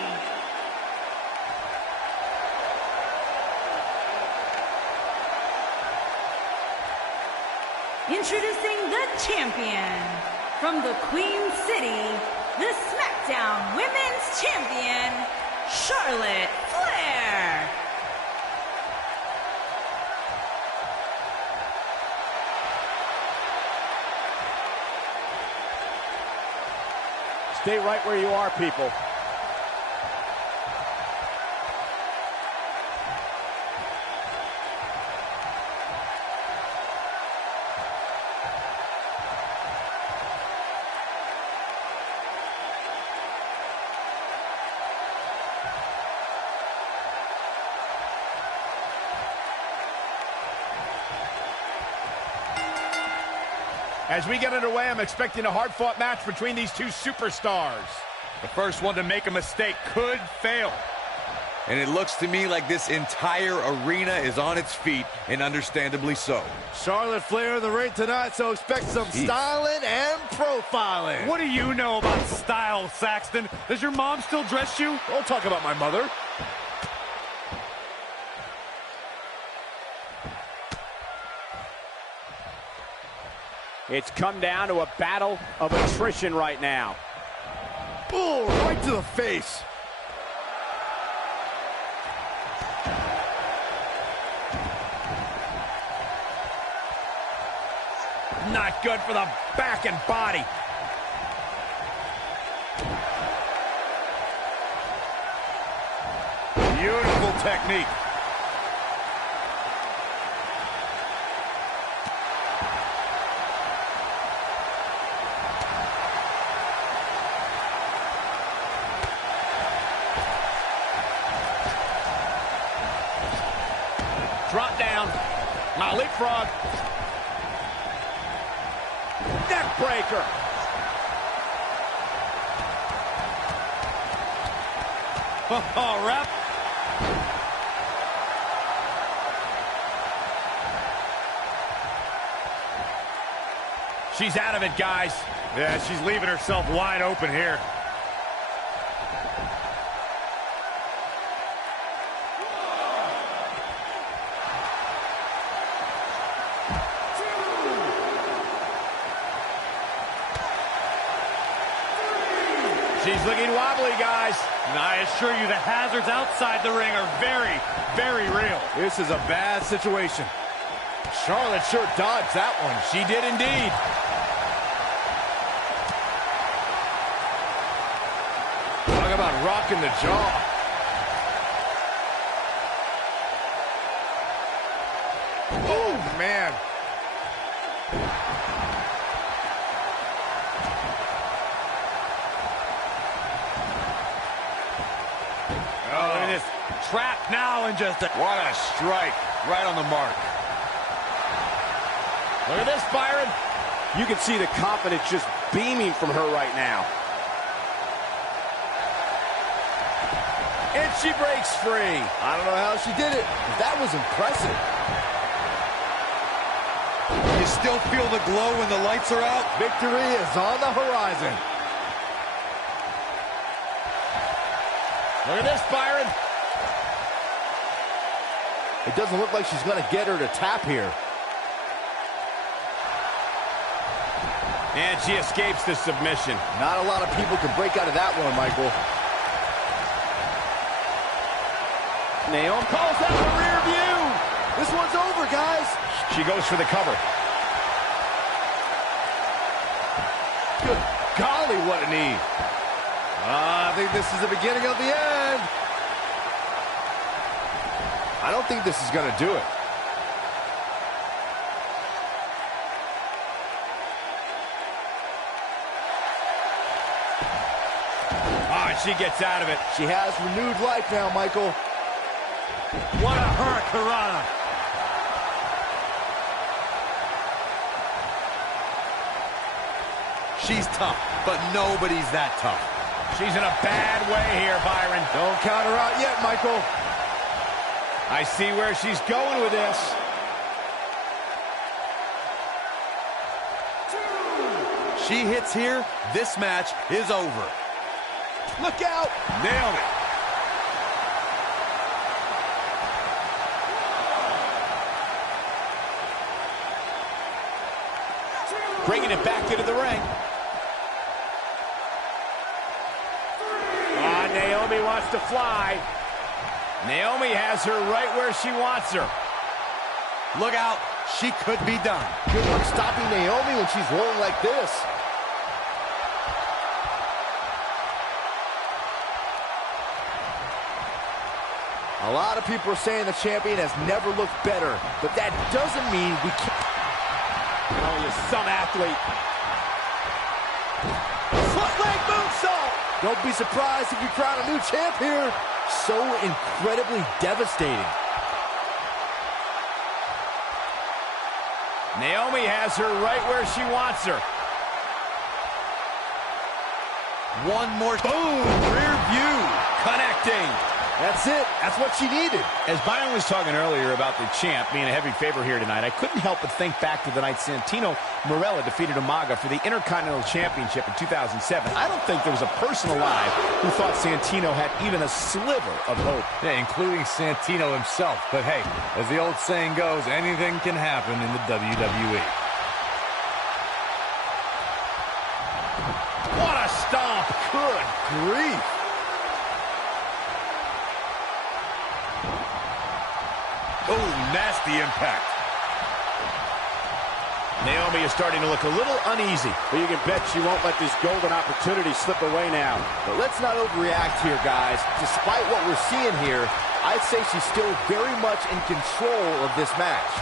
Introducing the champion from the Queen City, the SmackDown Women's Champion, Charlotte Flair. Stay right where you are, people. As we get underway, I'm expecting a hard-fought match between these two superstars. The first one to make a mistake could fail. And it looks to me like this entire arena is on its feet, and understandably so. Charlotte Flair in the ring tonight, so expect some styling and profiling. What do you know about style, Saxton? Does your mom still dress you? Don't talk about my mother. It's come down to a battle of attrition right now. Boom, right to the face. Not good for the back and body. Beautiful technique. Drop down. Now leapfrog. Neck breaker. Oh, ref. She's out of it, guys. Yeah, she's leaving herself wide open here. She's looking wobbly, guys. And I assure you, the hazards outside the ring are very, very real. This is a bad situation. Charlotte sure dodged that one. She did indeed. Talk about rocking the jaw. Oh, man. Oh, look at this. Trapped now and just What a strike. Right on the mark. Look at this, Byron. You can see the confidence just beaming from her right now. And she breaks free. I don't know how she did it, but that was impressive. You still feel the glow when the lights are out? Victory is on the horizon. Look at this, Byron. It doesn't look like she's going to get her to tap here. And she escapes the submission. Not a lot of people can break out of that one, Michael. Naomi calls out the rear view. This one's over, guys. She goes for the cover. Good golly, what a knee. I think this is the beginning of the end. I don't think this is going to do it. She gets out of it. She has renewed life now, Michael. what a hurricanrana. She's tough, but nobody's that tough. She's in a bad way here, Byron. Don't count her out yet, Michael. I see where she's going with this. She hits here, this match is over. Look out. Nailed it. Bringing it back into the ring. Naomi wants to fly. Naomi has her right where she wants her. Look out, she could be done. Good luck stopping Naomi when she's rolling like this. A lot of people are saying the champion has never looked better, but that doesn't mean we can't. Oh, you're some athlete. Front leg moonsault! Don't be surprised if you crown a new champ here. So incredibly devastating. Naomi has her right where she wants her. One more. Boom! Rear view. Connecting. That's it. That's what she needed. As Byron was talking earlier about the champ being a heavy favorite here tonight, I couldn't help but think back to the night Santino Marella defeated Umaga for the Intercontinental Championship in 2007. I don't think there was a person alive who thought Santino had even a sliver of hope. Yeah, including Santino himself. But hey, as the old saying goes, anything can happen in the WWE. What a stomp! Good grief. Oh, nasty impact. Naomi is starting to look a little uneasy. But you can bet she won't let this golden opportunity slip away now. But let's not overreact here, guys. Despite what we're seeing here, I'd say she's still very much in control of this match.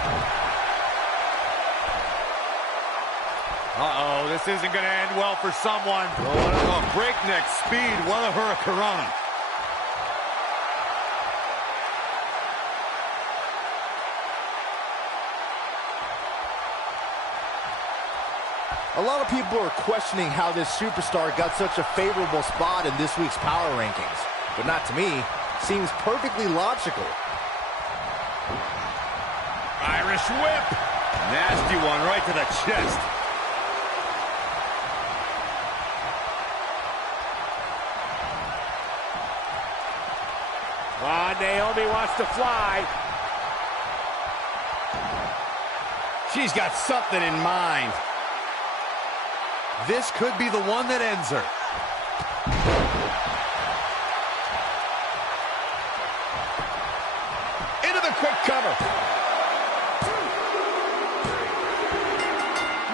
Uh-oh, this isn't going to end well for someone. Oh, breakneck speed. What a hurricanrana. A lot of people are questioning how this superstar got such a favorable spot in this week's power rankings. but not to me. Seems perfectly logical. Irish whip. Nasty one right to the chest. Naomi wants to fly. She's got something in mind. This could be the one that ends her. Into the quick cover.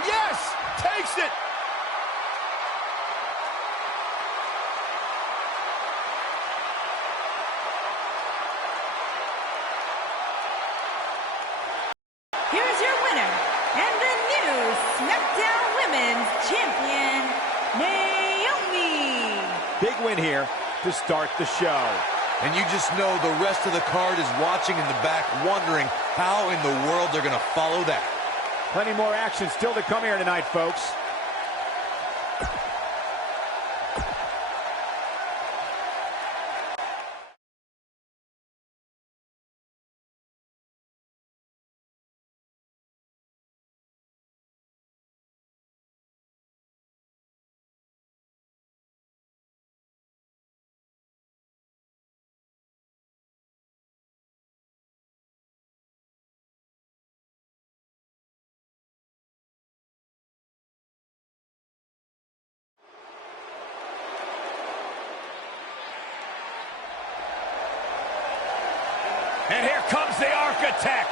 Yes! Takes it! Here's your winner, and the new SmackDown Women's Champion, Naomi. Big win here to start the show. And you just know the rest of the card is watching in the back, wondering how in the world they're going to follow that. Plenty more action still to come here tonight, folks. And here comes the Architect.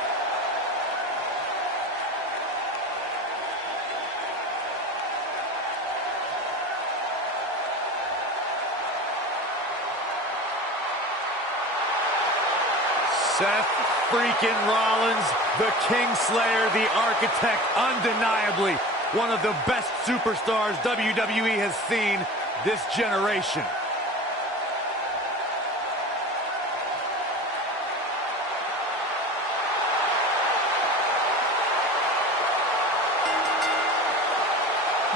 Seth freaking Rollins, the Kingslayer, the Architect, undeniably one of the best superstars WWE has seen this generation.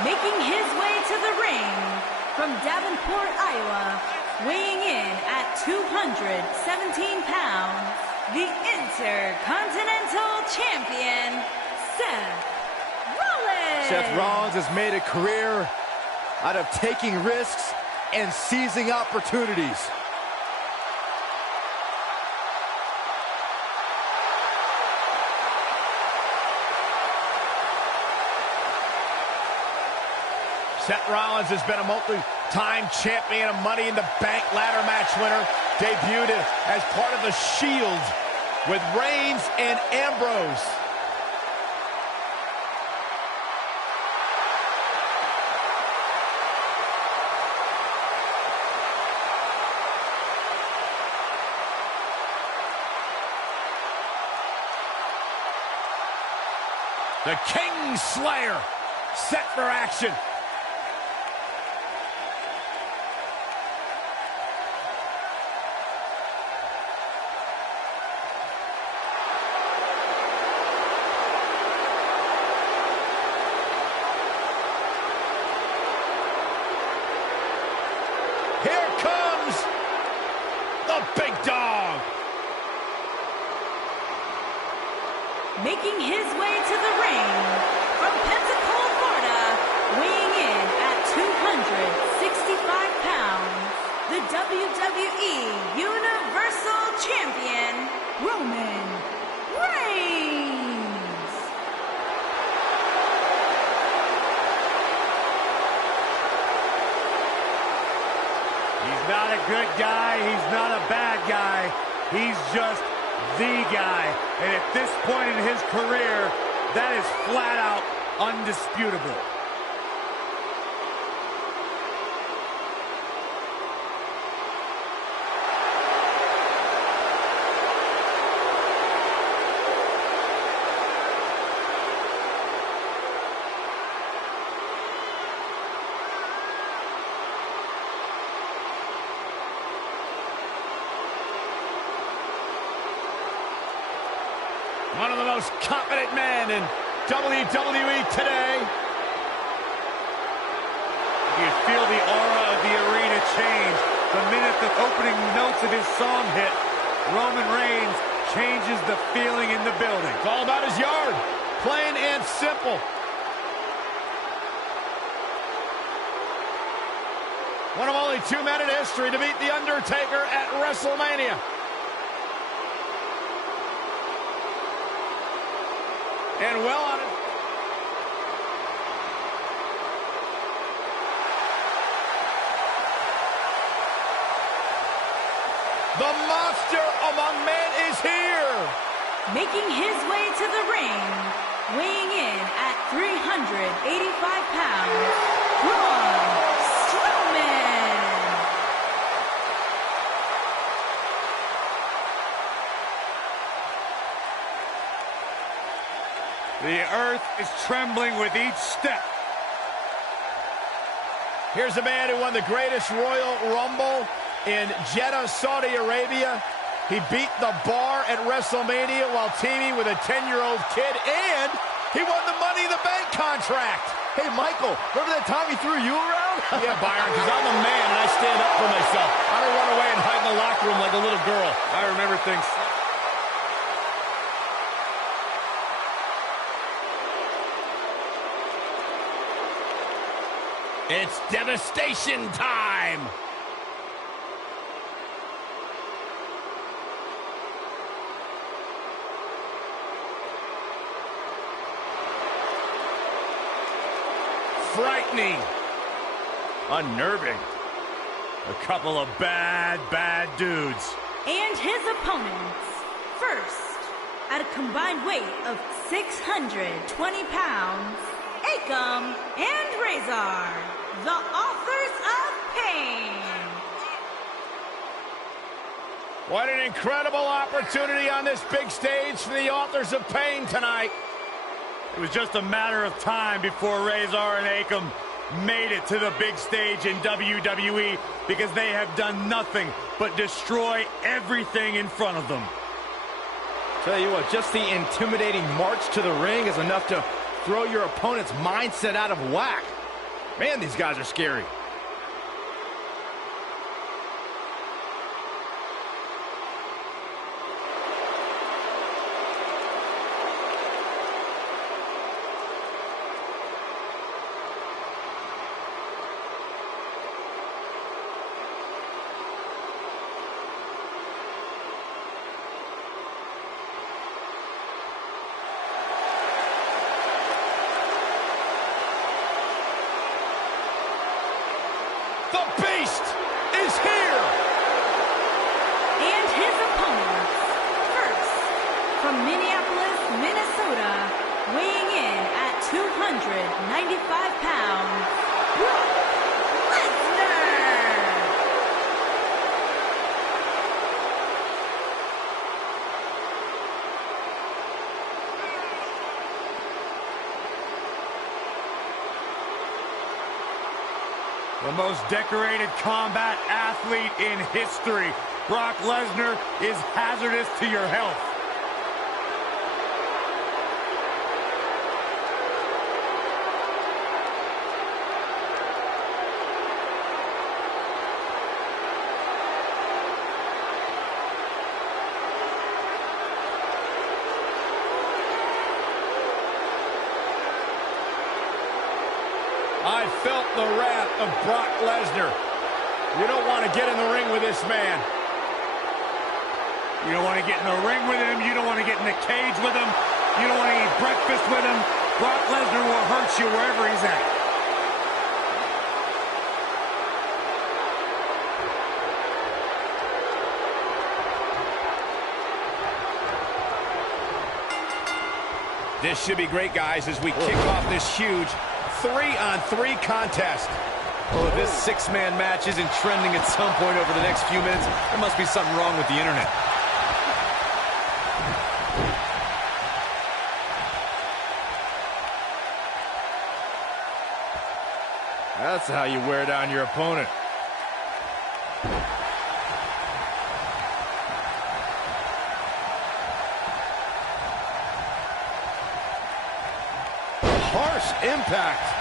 Making his way to the ring from Davenport, Iowa, weighing in at 217 pounds, the Intercontinental Champion, Seth Rollins. Seth Rollins has made a career out of taking risks and seizing opportunities. Seth Rollins has been a multi-time champion, a Money in the Bank ladder match winner, debuted as part of the Shield with Reigns and Ambrose. The Kingslayer set for action. Here comes the big dog. Making his way to the ring from Pensacola, Florida, weighing in at 265 pounds, the WWE Universal Champion, Roman Reigns. He's not a good guy, he's not a bad guy, he's just the guy. And at this point in his career, that is flat out undisputable. One of the most confident men in WWE today. You feel the aura of the arena change The minute the opening notes of his song hit, Roman Reigns changes the feeling in the building. It's all about his yard. Plain and simple. One of only 2 men in history to beat The Undertaker at WrestleMania. And well on it. The monster among men is here. Making his way to the ring, weighing in at 385 pounds, Braun Strowman. The earth is trembling with each step. Here's a man who won the greatest Royal Rumble in Jeddah, Saudi Arabia. He beat the Bar at WrestleMania while teaming with a 10-year-old kid, and he won the Money in the Bank contract. Hey, Michael, remember that time he threw you around? Yeah, Byron, because I'm a man and I stand up for myself. I don't run away and hide in the locker room like a little girl. I remember things. It's devastation time. Frightening. Unnerving. A couple of bad dudes. And his opponents. First, at a combined weight of 620 pounds, Akam and Razor, the authors of pain. What an incredible opportunity on this big stage for the authors of pain tonight. It was just a matter of time before Razor and Akam made it to the big stage in WWE, because they have done nothing but destroy everything in front of them. Tell you what, just the intimidating march to the ring is enough to throw your opponent's mindset out of whack. Man, these guys are scary. The Beast is here! And his opponents. First, from Minneapolis, Minnesota, weighing in at 295 pounds, Brock Lesnar! The most decorated combat athlete in history. Brock Lesnar is hazardous to your health. I felt the wrath of Brock Lesnar. You don't want to get in the ring with this man. You don't want to get in the ring with him. You don't want to get in the cage with him. You don't want to eat breakfast with him. Brock Lesnar will hurt you wherever he's at. This should be great, guys, as we kick off this huge 3-on-3 contest. Well, if this six-man match isn't trending at some point over the next few minutes, there must be something wrong with the internet. That's how you wear down your opponent. Harsh impact.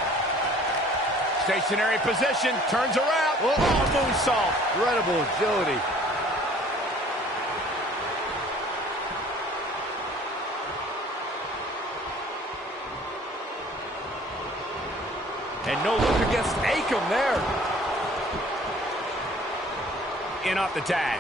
Stationary position, turns around. Oh, moonsault. Incredible agility. And no look against Akam there. In off the tag.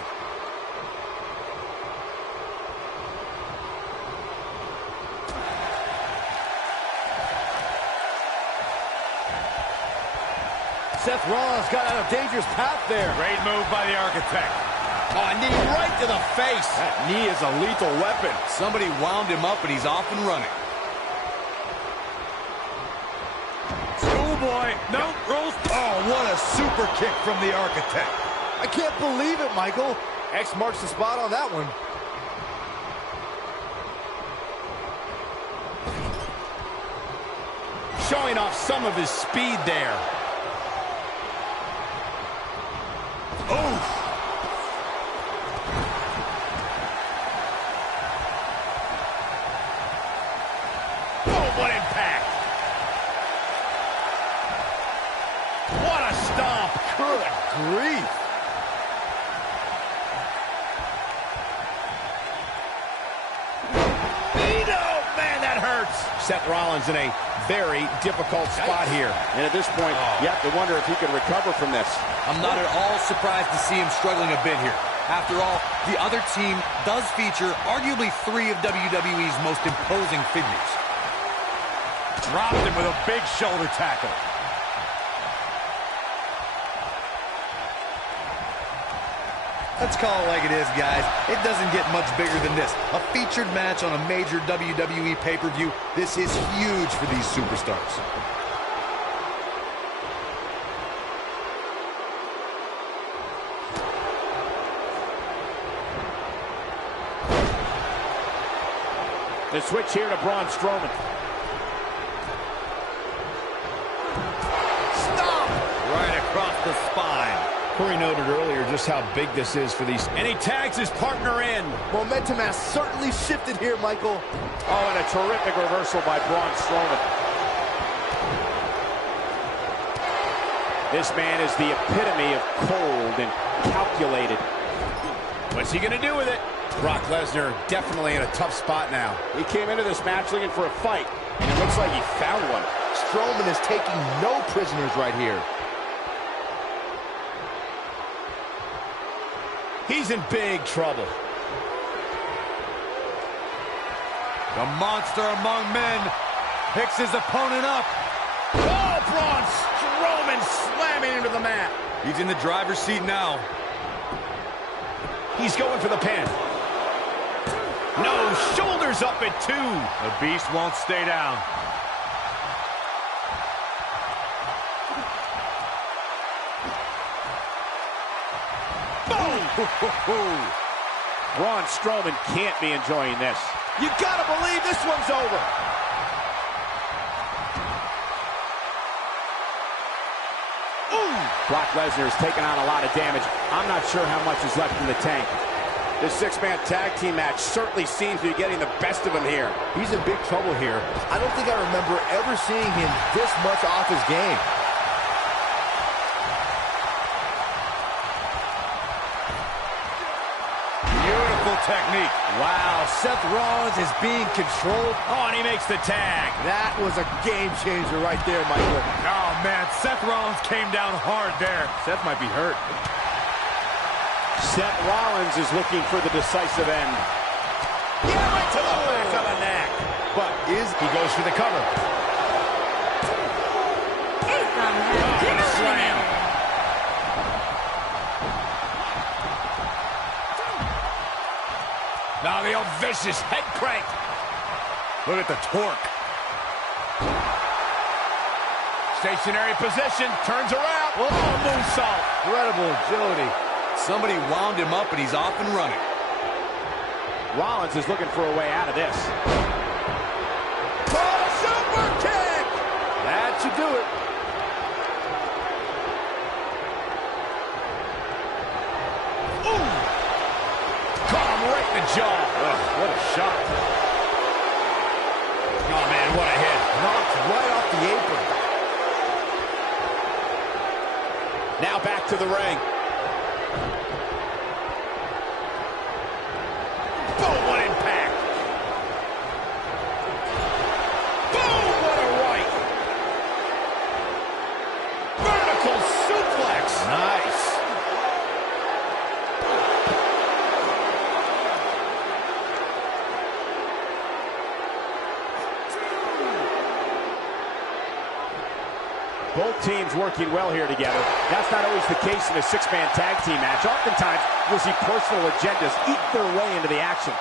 Seth Rollins got out of dangerous path there. Great move by the Architect. Oh, a knee right to the face. That knee is a lethal weapon. Somebody wound him up, and he's off and running. Schoolboy. No, rolls. Oh, what a super kick from the Architect. I can't believe it, Michael. X marks the spot on that one. Showing off some of his speed there. Oh! Oh, what impact. What a stomp. Good grief. Man, that hurts. Seth Rollins in a very difficult spot here. And at this point, you have to wonder if he can recover from this. I'm not at all surprised to see him struggling a bit here. After all, the other team does feature arguably 3 of WWE's most imposing figures. Dropped him with a big shoulder tackle. Let's call it like it is, guys. It doesn't get much bigger than this. A featured match on a major WWE pay-per-view. This is huge for these superstars. The switch here to Braun Strowman. Stop! Right across the spine. Corey noted earlier just how big this is for these. And he tags his partner in. Momentum has certainly shifted here, Michael. Oh, and a terrific reversal by Braun Strowman. This man is the epitome of cold and calculated. What's he going to do with it? Brock Lesnar definitely in a tough spot now. He came into this match looking for a fight, and it looks like he found one. Strowman is taking no prisoners right here. He's in big trouble. The monster among men picks his opponent up. Oh, Braun Strowman slamming into the mat. He's in the driver's seat now. He's going for the pin. No, shoulders up at 2. The Beast won't stay down. Braun Strowman can't be enjoying this. You gotta believe this one's over. Ooh. Brock Lesnar has taken on a lot of damage. I'm not sure how much is left in the tank. This 6-man tag team match certainly seems to be getting the best of him here. He's in big trouble here. I don't think I remember ever seeing him this much off his game. Technique. Wow, Seth Rollins is being controlled. Oh, and he makes the tag. That was a game changer right there, Michael. Oh, man, Seth Rollins came down hard there. Seth might be hurt. Seth Rollins is looking for the decisive end. Yeah, right to the back of the neck. But he goes for the cover. Slam. Now the old vicious head crank. Look at the torque. Stationary position, turns around. Oh, moonsault. Incredible agility. Somebody wound him up, and he's off and running. Rollins is looking for a way out of this. Oh, super kick! That should do it. Right in the jaw. What a shot. Oh, man, what a hit. Knocked right off the apron. Now back to to the ring. Boom, what impact. Boom, what a right. Vertical suplex. Nice. Both teams working well here together. That's not always the case in a six-man tag team match. Oftentimes, you'll see personal agendas eat their way into the action.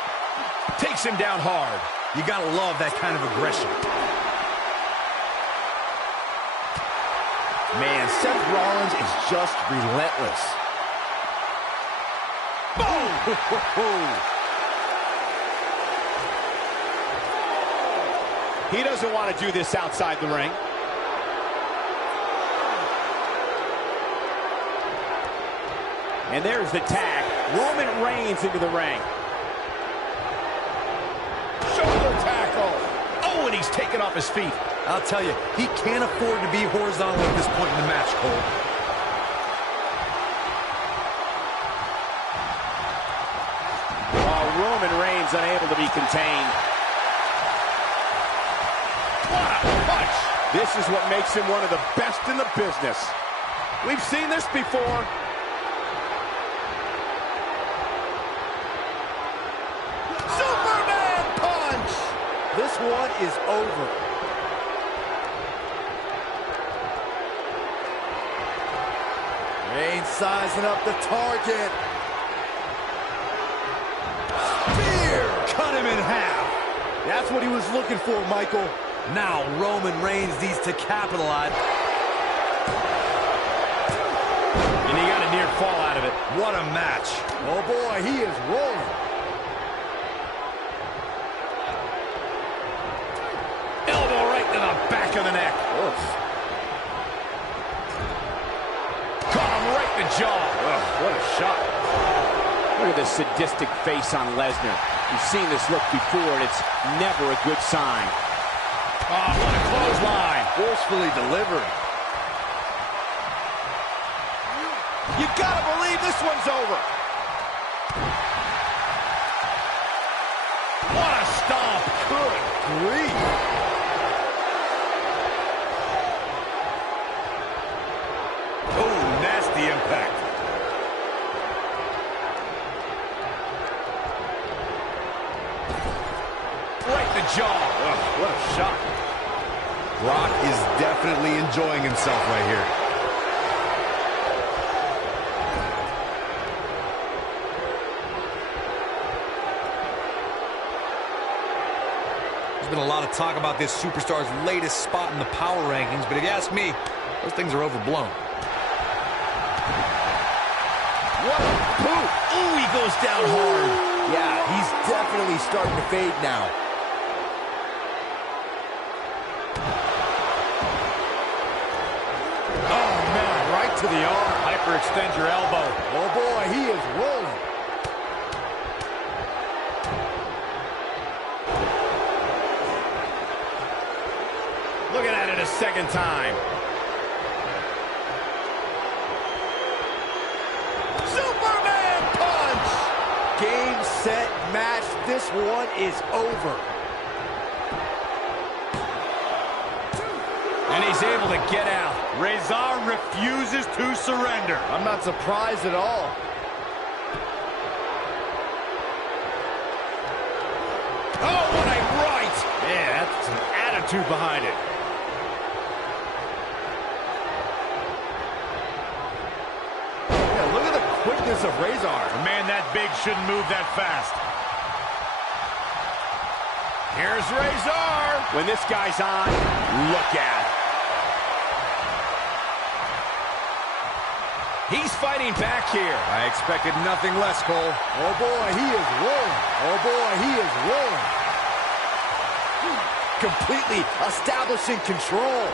Takes him down hard. You gotta love that kind of aggression. Man, Seth Rollins is just relentless. Boom! He doesn't want to do this outside the ring. And there's the tag. Roman Reigns into the ring. Shoulder tackle. Oh, and he's taken off his feet. I'll tell you, he can't afford to be horizontal at this point in the match, Cole. Roman Reigns unable to be contained. What a punch. This is what makes him one of the best in the business. We've seen this before. Superman punch! This one is over. Reigns sizing up the target. Spear! Cut him in half. That's what he was looking for, Michael. Now Roman Reigns needs to capitalize. And he got a near fall out of it. What a match. Oh boy, he is rolling. Elbow right to the back of the neck. Oof. Caught him right in the jaw. Ugh, what a shot. Look at the sadistic face on Lesnar. You've seen this look before, and it's never a good sign. Oh, what a clothesline. Forcefully delivered. You gotta believe this one's over. What a stomp. Good grief. Oh, nasty impact. Right in the jaw. Ugh, what a shot. Brock is definitely enjoying himself right here. There's been a lot of talk about this superstar's latest spot in the power rankings, but if you ask me, those things are overblown. What a boot. Ooh, he goes down hard. Yeah, he's definitely starting to fade now. Oh, man, right to the arm. Hyperextend your elbow. Oh boy, he is rolling. Looking at it a second time. Superman punch! Game, set, match. This one is over. And he's able to get out. Rezar refuses to surrender. I'm not surprised at all. Oh, what a right. Yeah, that's some attitude behind it. Yeah, look at the quickness of Rezar. A man that big shouldn't move that fast. Here's Rezar. When this guy's on, look out. He's fighting back here. I expected nothing less, Cole. Oh boy, he is rolling. Oh boy, he is rolling. Completely establishing control.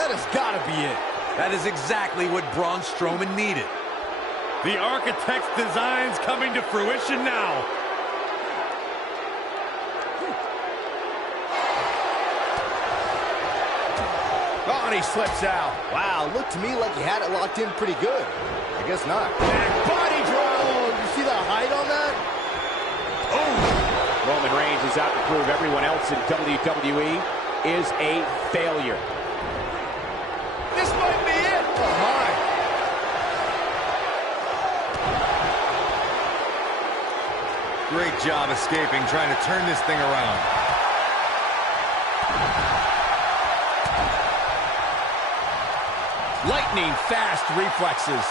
That has got to be it. That is exactly what Braun Strowman needed. The architect's designs coming to fruition now. Oh, and and he slips out. Wow, looked to me like he had it locked in pretty good. I guess not. Back body drop. Oh, you see the height on that? Oh! Roman Reigns is out to prove everyone else in WWE is a failure. This might be it. Oh, my. Great job escaping, trying to turn this thing around. Lightning fast reflexes.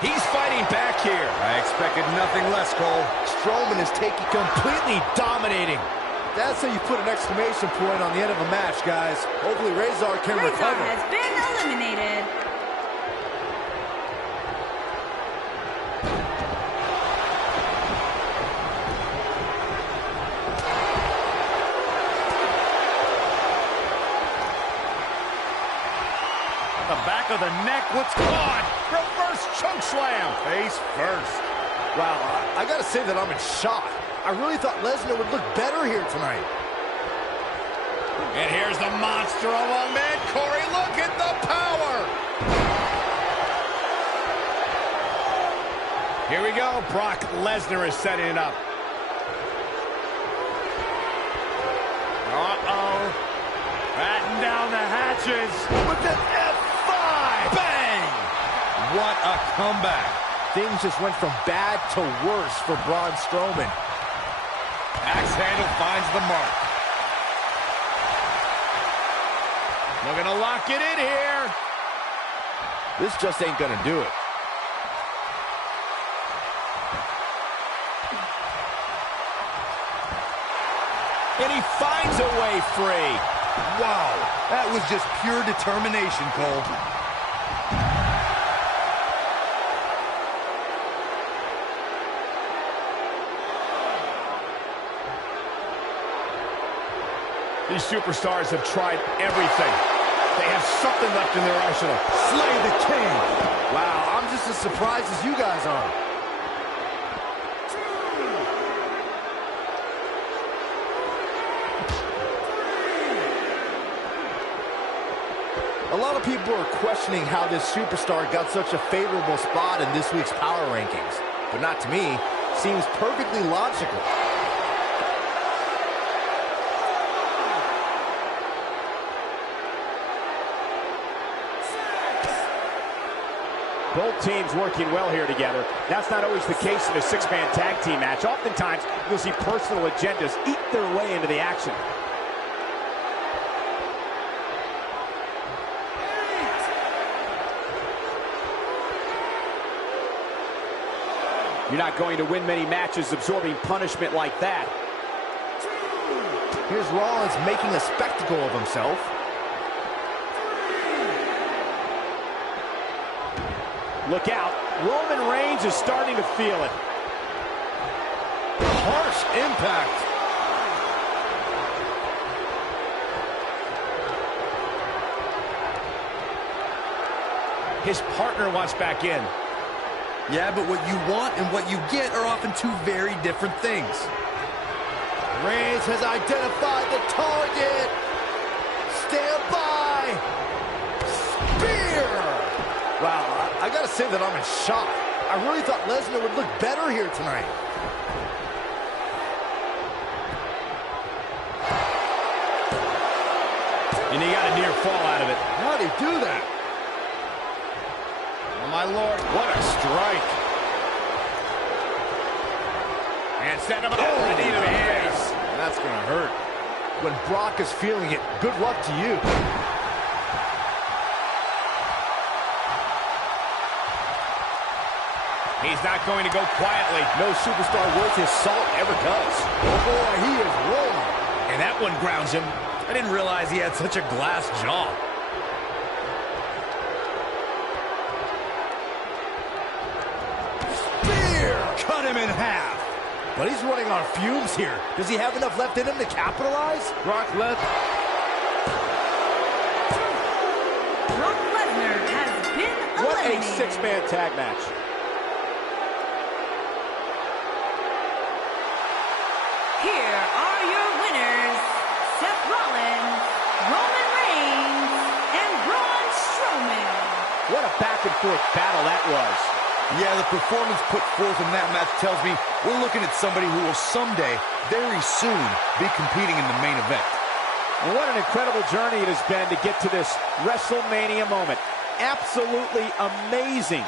He's fighting back here. I expected nothing less, Cole. Strowman is taking Completely dominating. That's how you put an exclamation point on the end of a match, guys. Hopefully Razor can Razor recover. has been eliminated. The back of the neck, what's caught? Reverse choke slam. Face first. Wow, I gotta say that I'm in shock. I really thought Lesnar would look better here tonight. And here's the monster among men. Corey, look at the power. Here we go. Brock Lesnar is setting it up. Uh-oh. Batten down the hatches. With the F5. Bang. What a comeback. Things just went from bad to worse for Braun Strowman. Axe handle finds the mark. Looking to lock it in here. This just ain't gonna do it. And he finds a way free. Wow, that was just pure determination, Cole. These superstars have tried everything. They have something left in their arsenal. Slay the king. Wow, I'm just as surprised as you guys are. A lot of people are questioning how this superstar got such a favorable spot in this week's power rankings. But not to me. Seems perfectly logical. Both teams working well here together. That's not always the case in a six-man tag team match. Oftentimes, you'll see personal agendas eat their way into the action. You're not going to win many matches absorbing punishment like that. Here's Rollins making a spectacle of himself. Look out. Roman Reigns is starting to feel it. Harsh impact. His partner wants back in. Yeah, but what you want and what you get are often two very different things. Reigns has identified the target. Stand by. Spear. Wow, I gotta say that I'm in shock. I really thought Lesnar would look better here tonight. And he got a near fall out of it. How'd he do that? Oh, my Lord, what a strike. And set him up. Oh, the knee to the face. That's gonna hurt. When Brock is feeling it, good luck to you. He's not going to go quietly. No superstar worth his salt ever does. Oh boy, he is rolling. And that one grounds him. I didn't realize he had such a glass jaw. Spear! Cut him in half. But he's running on fumes here. Does he have enough left in him to capitalize? Brock Lesnar has been eliminated. What a six-man tag match. back-and-forth battle that was. Yeah, the performance put forth in that match tells me we're looking at somebody who will someday, very soon, be competing in the main event. And what an incredible journey it has been to get to this WrestleMania moment. Absolutely amazing